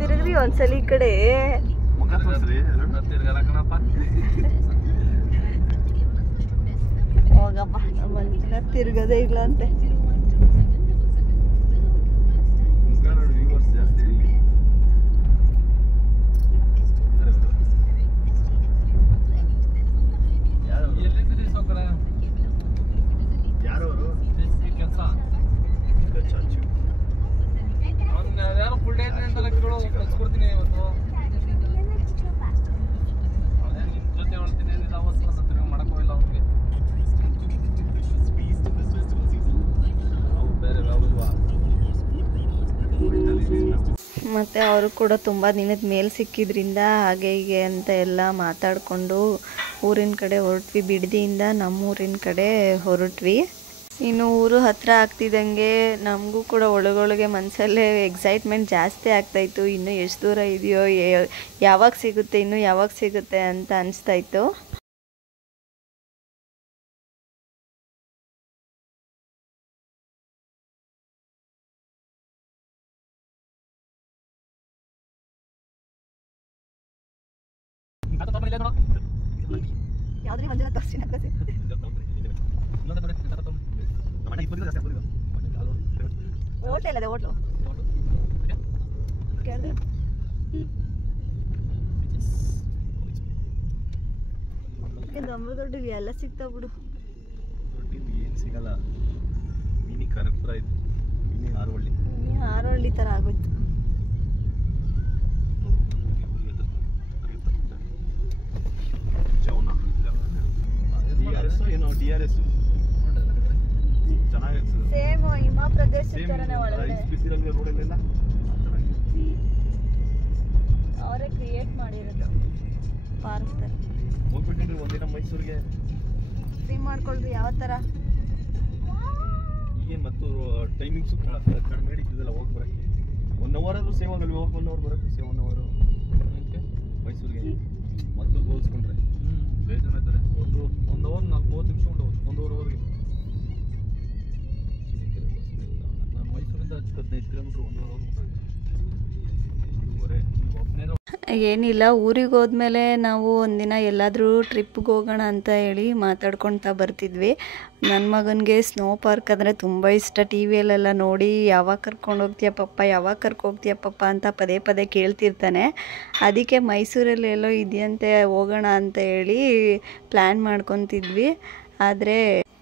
ತಿರುಗ್ರಿ ಒಂದ್ಸಲ ಈ ಕಡೆ. ಹೋಗಪ್ಪ, ಮಂಜುನಾಥ್ ತಿರುಗದೇ ಇಲ್ಲ ಅಂತೆ. ಮತ್ತು ಅವರು ಕೂಡ ತುಂಬ ದಿನದ ಮೇಲೆ ಸಿಕ್ಕಿದ್ರಿಂದ ಹಾಗೆ ಹೀಗೆ ಅಂತ ಎಲ್ಲ ಮಾತಾಡಿಕೊಂಡು ಊರಿನ ಕಡೆ ಹೊರಟ್ವಿ. ಬಿಡದಿಯಿಂದ ನಮ್ಮೂರಿನ ಕಡೆ ಹೊರಟ್ವಿ. ಇನ್ನು ಊರು ಹತ್ತಿರ ಆಗ್ತಿದ್ದಂಗೆ ನಮಗೂ ಕೂಡ ಒಳಗೊಳಗೆ ಮನಸ್ಸಲ್ಲೇ ಎಕ್ಸೈಟ್ಮೆಂಟ್ ಜಾಸ್ತಿ ಆಗ್ತಾಯಿತ್ತು. ಇನ್ನೂ ಎಷ್ಟು ದೂರ ಇದೆಯೋ, ಯಾವಾಗ ಸಿಗುತ್ತೆ, ಇನ್ನೂ ಯಾವಾಗ ಸಿಗುತ್ತೆ ಅಂತ ಅನಿಸ್ತಾಯಿತ್ತು. ದೊಡ್ಡ ಎಲ್ಲ ಸಿಗ್ತಾವ ಬಿಡು. ಏನು ಸಿಗಲ್ಲ, ಮಿನಿ ಕನಕಪುರ ಇದು, ಮಿನಿ ಹಾರೋಹಳ್ಳಿ, ಹಾರೋಹಳ್ಳಿ ಥರ ಆಗೋಯ್ತು. DRS ಚೆನ್ನಾಗಿರ್ತದೆ. ಸೇಮ್ ಹಿಮ ಪ್ರದೇಶ ಥರನೇ ಒಳಗಡೆ ರೋಡಲ್ಲೆಲ್ಲ ಅವರೇ ಕ್ರಿಯೇಟ್ ಮಾಡಿರೋದು ಪಾರ್ಕ್ ಥರ. ಹೋಗ್ಬಿಟ್ಟಿದ್ರಿ ಒಂದಿನ ಮೈಸೂರಿಗೆ ಫ್ರೀ ಮಾಡ್ಕೊಳ್ರಿ. ಯಾವ ಥರ ಈಗೇನು ಮತ್ತು ಟೈಮಿಂಗ್ಸು ಕಡಿಮೆ ಹಿಡಿತಿದ್ದಲ್ಲ ಹೋಗಿ ಬರೋಕ್ಕೆ. 1 ಅವರ್ ಆದರೂ ಸೇವ್ ಆಗಲ್ವ? 1 ಅವರ್ ಬರೋಕ್ಕೆ 1 ಅವರು ಮೈಸೂರಿಗೆ ಮೊದಲು ಹೋಲಿಸ್ಕೊಂಡ್ರೆ ಬೇಜಾರಾಯ್ತಾರೆ. ಒಂದು ಅವರ್ 30 ನಿಮಿಷ ಉಂಟು, 1 ಅವರ್ವರೆಗೆ. ನಾನು ಮೈಸೂರಿಂದ 15 ಕಿಲೋಮೀಟ್ರ್ 1 ಅವರ್ ಏನಿಲ್ಲ, ಊರಿಗೆ ಹೋದ್ಮೇಲೆ ನಾವು ಒಂದಿನ ಎಲ್ಲಾದರೂ ಟ್ರಿಪ್ಗೆ ಹೋಗೋಣ ಅಂತ ಹೇಳಿ ಮಾತಾಡ್ಕೊಳ್ತಾ ಬರ್ತಿದ್ವಿ. ನನ್ನ ಮಗನಿಗೆ ಸ್ನೋ ಪಾರ್ಕ್ ಅಂದರೆ ತುಂಬ ಇಷ್ಟ. ಟಿ ವಿಯಲ್ಲೆಲ್ಲ ನೋಡಿ ಯಾವಾಗ ಕರ್ಕೊಂಡು ಹೋಗ್ತೀಯ ಪಪ್ಪ, ಯಾವಾಗ ಕರ್ಕೊಂಡು ಪಪ್ಪ ಅಂತ ಪದೇ ಪದೇ ಕೇಳ್ತಿರ್ತಾನೆ. ಅದಕ್ಕೆ ಮೈಸೂರಲ್ಲಿ ಎಲ್ಲೋ ಇದೆಯಂತೆ, ಹೋಗೋಣ ಅಂತ ಹೇಳಿ ಪ್ಲ್ಯಾನ್ ಮಾಡ್ಕೊತಿದ್ವಿ. ಆದರೆ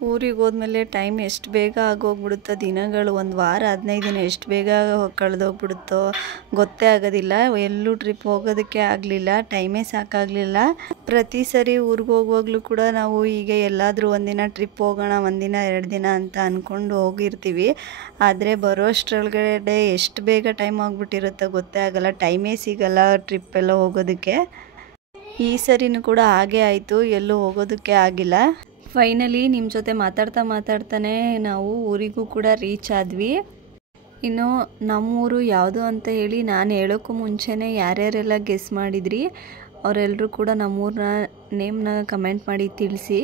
ಊರಿಗೆ ಹೋದ್ಮೇಲೆ ಟೈಮ್ ಎಷ್ಟು ಬೇಗ ಆಗೋಗ್ಬಿಡುತ್ತೋ, ದಿನಗಳು 1 ವಾರ 15 ದಿನ ಎಷ್ಟು ಬೇಗ ಕಳೆದೋಗ್ಬಿಡುತ್ತೋ ಗೊತ್ತೇ ಆಗೋದಿಲ್ಲ. ಎಲ್ಲೂ ಟ್ರಿಪ್ ಹೋಗೋದಕ್ಕೆ ಆಗಲಿಲ್ಲ, ಟೈಮೇ ಸಾಕಾಗಲಿಲ್ಲ. ಪ್ರತಿ ಸರಿ ಊರಿಗೆ ಹೋಗುವಾಗಲೂ ಕೂಡ ನಾವು ಹೀಗೆ ಎಲ್ಲಾದರೂ ಒಂದಿನ ಟ್ರಿಪ್ ಹೋಗೋಣ, 1 ದಿನ 2 ದಿನ ಅಂತ ಅಂದ್ಕೊಂಡು ಹೋಗಿರ್ತೀವಿ. ಆದರೆ ಬರೋ ಅಷ್ಟರೊಳಗಡೆ ಎಷ್ಟು ಬೇಗ ಟೈಮ್ ಆಗಿಬಿಟ್ಟಿರುತ್ತೋ ಗೊತ್ತೇ ಆಗಲ್ಲ, ಟೈಮೇ ಸಿಗಲ್ಲ ಟ್ರಿಪ್ಪೆಲ್ಲ ಹೋಗೋದಕ್ಕೆ. ಈ ಸರಿನೂ ಕೂಡ ಹಾಗೇ ಆಯಿತು, ಎಲ್ಲೂ ಹೋಗೋದಕ್ಕೆ ಆಗಿಲ್ಲ. ಫೈನಲಿ ನಿಮ್ಮ ಜೊತೆ ಮಾತಾಡ್ತಾನೆ ನಾವು ಊರಿಗೂ ಕೂಡ ರೀಚ್ ಆದ್ವಿ. ಇನ್ನು ನಮ್ಮೂರು ಯಾವುದು ಅಂತ ಹೇಳಿ ನಾನು ಹೇಳೋಕ್ಕೂ ಮುಂಚೆನೇ ಯಾರ್ಯಾರೆಲ್ಲ ಗೆಸ್ ಮಾಡಿದ್ರಿ ಅವರೆಲ್ಲರೂ ಕೂಡ ನಮ್ಮೂರನ್ನ ನೇಮ್ನ ಕಮೆಂಟ್ ಮಾಡಿ ತಿಳಿಸಿ.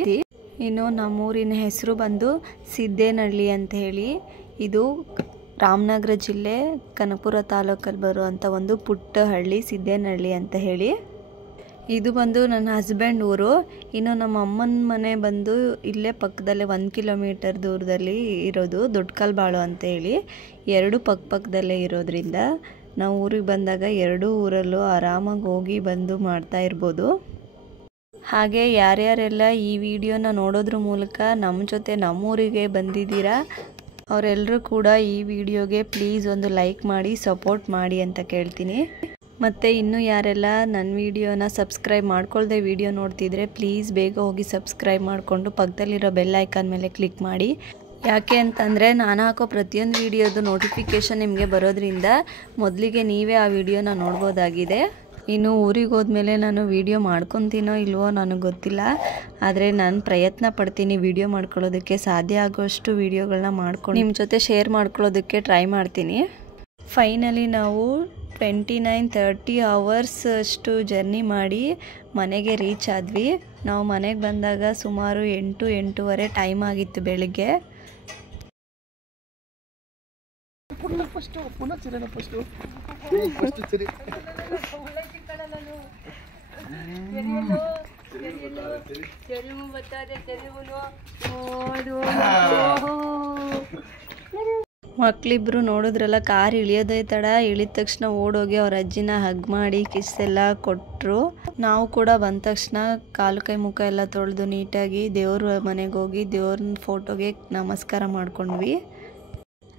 ಇನ್ನು ನಮ್ಮೂರಿನ ಹೆಸರು ಬಂದು ಸಿದ್ದೇನಹಳ್ಳಿ ಅಂತ ಹೇಳಿ. ಇದು ರಾಮನಗರ ಜಿಲ್ಲೆ ಕನಕಪುರ ತಾಲೂಕಲ್ಲಿ ಬರುವಂಥ ಒಂದು ಪುಟ್ಟ ಹಳ್ಳಿ, ಸಿದ್ದೇನಹಳ್ಳಿ ಅಂತ ಹೇಳಿ. ಇದು ಬಂದು ನನ್ನ ಹಸ್ಬೆಂಡ್ ಊರು. ಇನ್ನು ನಮ್ಮ ಅಮ್ಮನ ಮನೆ ಬಂದು ಇಲ್ಲೇ ಪಕ್ಕದಲ್ಲೇ 1 ಕಿಲೋಮೀಟರ್ ದೂರದಲ್ಲಿ ಇರೋದು, ದೊಡ್ಡಕಲ್ಬಾಳು ಅಂತ ಹೇಳಿ. 2 ಪಕ್ಕದಲ್ಲೇ ಇರೋದ್ರಿಂದ ನಾವು ಊರಿಗೆ ಬಂದಾಗ 2 ಊರಲ್ಲೂ ಆರಾಮಾಗಿ ಹೋಗಿ ಬಂದು ಮಾಡ್ತಾ ಇರ್ಬೋದು. ಹಾಗೆ ಯಾರ್ಯಾರೆಲ್ಲ ಈ ವಿಡಿಯೋನ ನೋಡೋದ್ರ ಮೂಲಕ ನಮ್ಮ ಜೊತೆ ನಮ್ಮೂರಿಗೆ ಬಂದಿದ್ದೀರಾ ಅವರೆಲ್ಲರೂ ಕೂಡ ಈ ವಿಡಿಯೋಗೆ ಪ್ಲೀಸ್ ಒಂದು ಲೈಕ್ ಮಾಡಿ ಸಪೋರ್ಟ್ ಮಾಡಿ ಅಂತ ಕೇಳ್ತೀನಿ. ಮತ್ತು ಇನ್ನೂ ಯಾರೆಲ್ಲ ನನ್ನ ವಿಡಿಯೋನ ಸಬ್ಸ್ಕ್ರೈಬ್ ಮಾಡ್ಕೊಳ್ದೆ ವಿಡಿಯೋ ನೋಡ್ತಿದ್ರೆ ಪ್ಲೀಸ್ ಬೇಗ ಹೋಗಿ ಸಬ್ಸ್ಕ್ರೈಬ್ ಮಾಡಿಕೊಂಡು ಪಕ್ಕದಲ್ಲಿರೋ ಬೆಲ್ ಐಕಾನ್ ಮೇಲೆ ಕ್ಲಿಕ್ ಮಾಡಿ. ಯಾಕೆ ಅಂತಂದರೆ ನಾನು ಹಾಕೋ ಪ್ರತಿಯೊಂದು ವಿಡಿಯೋದು ನೋಟಿಫಿಕೇಷನ್ ನಿಮಗೆ ಬರೋದ್ರಿಂದ ಮೊದಲಿಗೆ ನೀವೇ ಆ ವಿಡಿಯೋನ ನೋಡ್ಬೋದಾಗಿದೆ. ಇನ್ನು ಊರಿಗೆ ಹೋದ್ಮೇಲೆ ನಾನು ವಿಡಿಯೋ ಮಾಡ್ಕೊತೀನೋ ಇಲ್ವೋ ನನಗೆ ಗೊತ್ತಿಲ್ಲ, ಆದರೆ ನಾನು ಪ್ರಯತ್ನ ಪಡ್ತೀನಿ ವಿಡಿಯೋ ಮಾಡ್ಕೊಳ್ಳೋದಕ್ಕೆ. ಸಾಧ್ಯ ಆಗೋಷ್ಟು ವಿಡಿಯೋಗಳನ್ನ ಮಾಡ್ಕೊಂಡು ನಿಮ್ಮ ಜೊತೆ ಶೇರ್ ಮಾಡ್ಕೊಳ್ಳೋದಕ್ಕೆ ಟ್ರೈ ಮಾಡ್ತೀನಿ. ಫೈನಲಿ ನಾವು 29-30 ಅವರ್ಸ್ ಅಷ್ಟು ಜರ್ನಿ ಮಾಡಿ ಮನೆಗೆ ರೀಚ್ ಆದ್ವಿ. ನಾವು ಮನೆಗೆ ಬಂದಾಗ ಸುಮಾರು 8-8:30 ಟೈಮ್ ಆಗಿತ್ತು ಬೆಳಿಗ್ಗೆ. ಮಕ್ಕಳಿಬ್ರು ನೋಡಿದ್ರಲ್ಲ, ಕಾರ್ ಇಳಿಯೋದೇ ತಡ, ಇಳಿದ ತಕ್ಷಣ ಓಡೋಗಿ ಅವ್ರ ಅಜ್ಜಿನ ಹಗ್ ಮಾಡಿ ಕಿಸ್ ಎಲ್ಲ ಕೊಟ್ಟರು. ನಾವು ಕೂಡ ಬಂದ ತಕ್ಷಣ ಕಾಲು ಕೈ ಮುಖ ಎಲ್ಲ ತೊಳೆದು ನೀಟಾಗಿ ದೇವ್ರ ಮನೆಗೆ ಹೋಗಿ ದೇವ್ರನ್ನ ಫೋಟೋಗೆ ನಮಸ್ಕಾರ ಮಾಡ್ಕೊಂಡ್ವಿ.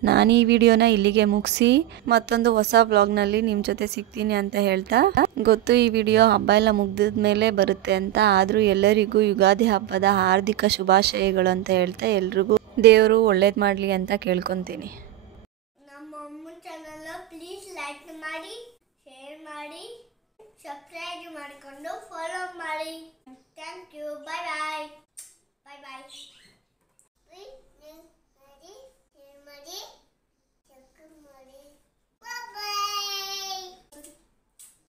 ನಾನು ಈ ವಿಡಿಯೋನ ಇಲ್ಲಿಗೆ ಮುಗಿಸಿ ಮತ್ತೊಂದು ಹೊಸ ವ್ಲಾಗ್ನಲ್ಲಿ ನಿಮ್ಮ ಜೊತೆ ಸಿಗ್ತೀನಿ ಅಂತ ಹೇಳ್ತಾ, ಗೊತ್ತು ಈ ವಿಡಿಯೋ ಹಬ್ಬ ಎಲ್ಲ ಮುಗ್ದಿದ ಮೇಲೆ ಬರುತ್ತೆ ಅಂತ, ಆದರೂ ಎಲ್ಲರಿಗೂ ಯುಗಾದಿ ಹಬ್ಬದ ಹಾರ್ದಿಕ ಶುಭಾಶಯಗಳು ಅಂತ ಹೇಳ್ತಾ ಎಲ್ರಿಗೂ ದೇವರು ಒಳ್ಳೇದು ಮಾಡಲಿ ಅಂತ ಕೇಳ್ಕೊತೀನಿ. ನಮ್ಮ ಅಮ್ಮನ ಚಾನಲ್ ಪ್ಲೀಸ್ ಲೈಕ್ ಮಾಡಿ, ಶೇರ್ ಮಾಡಿ, ಸಬ್ಸ್ಕ್ರೈಬ್ ಮಾಡಿಕೊಂಡು ಫಾಲೋ ಮಾಡಿ. Thank you. Bye bye. Bye bye.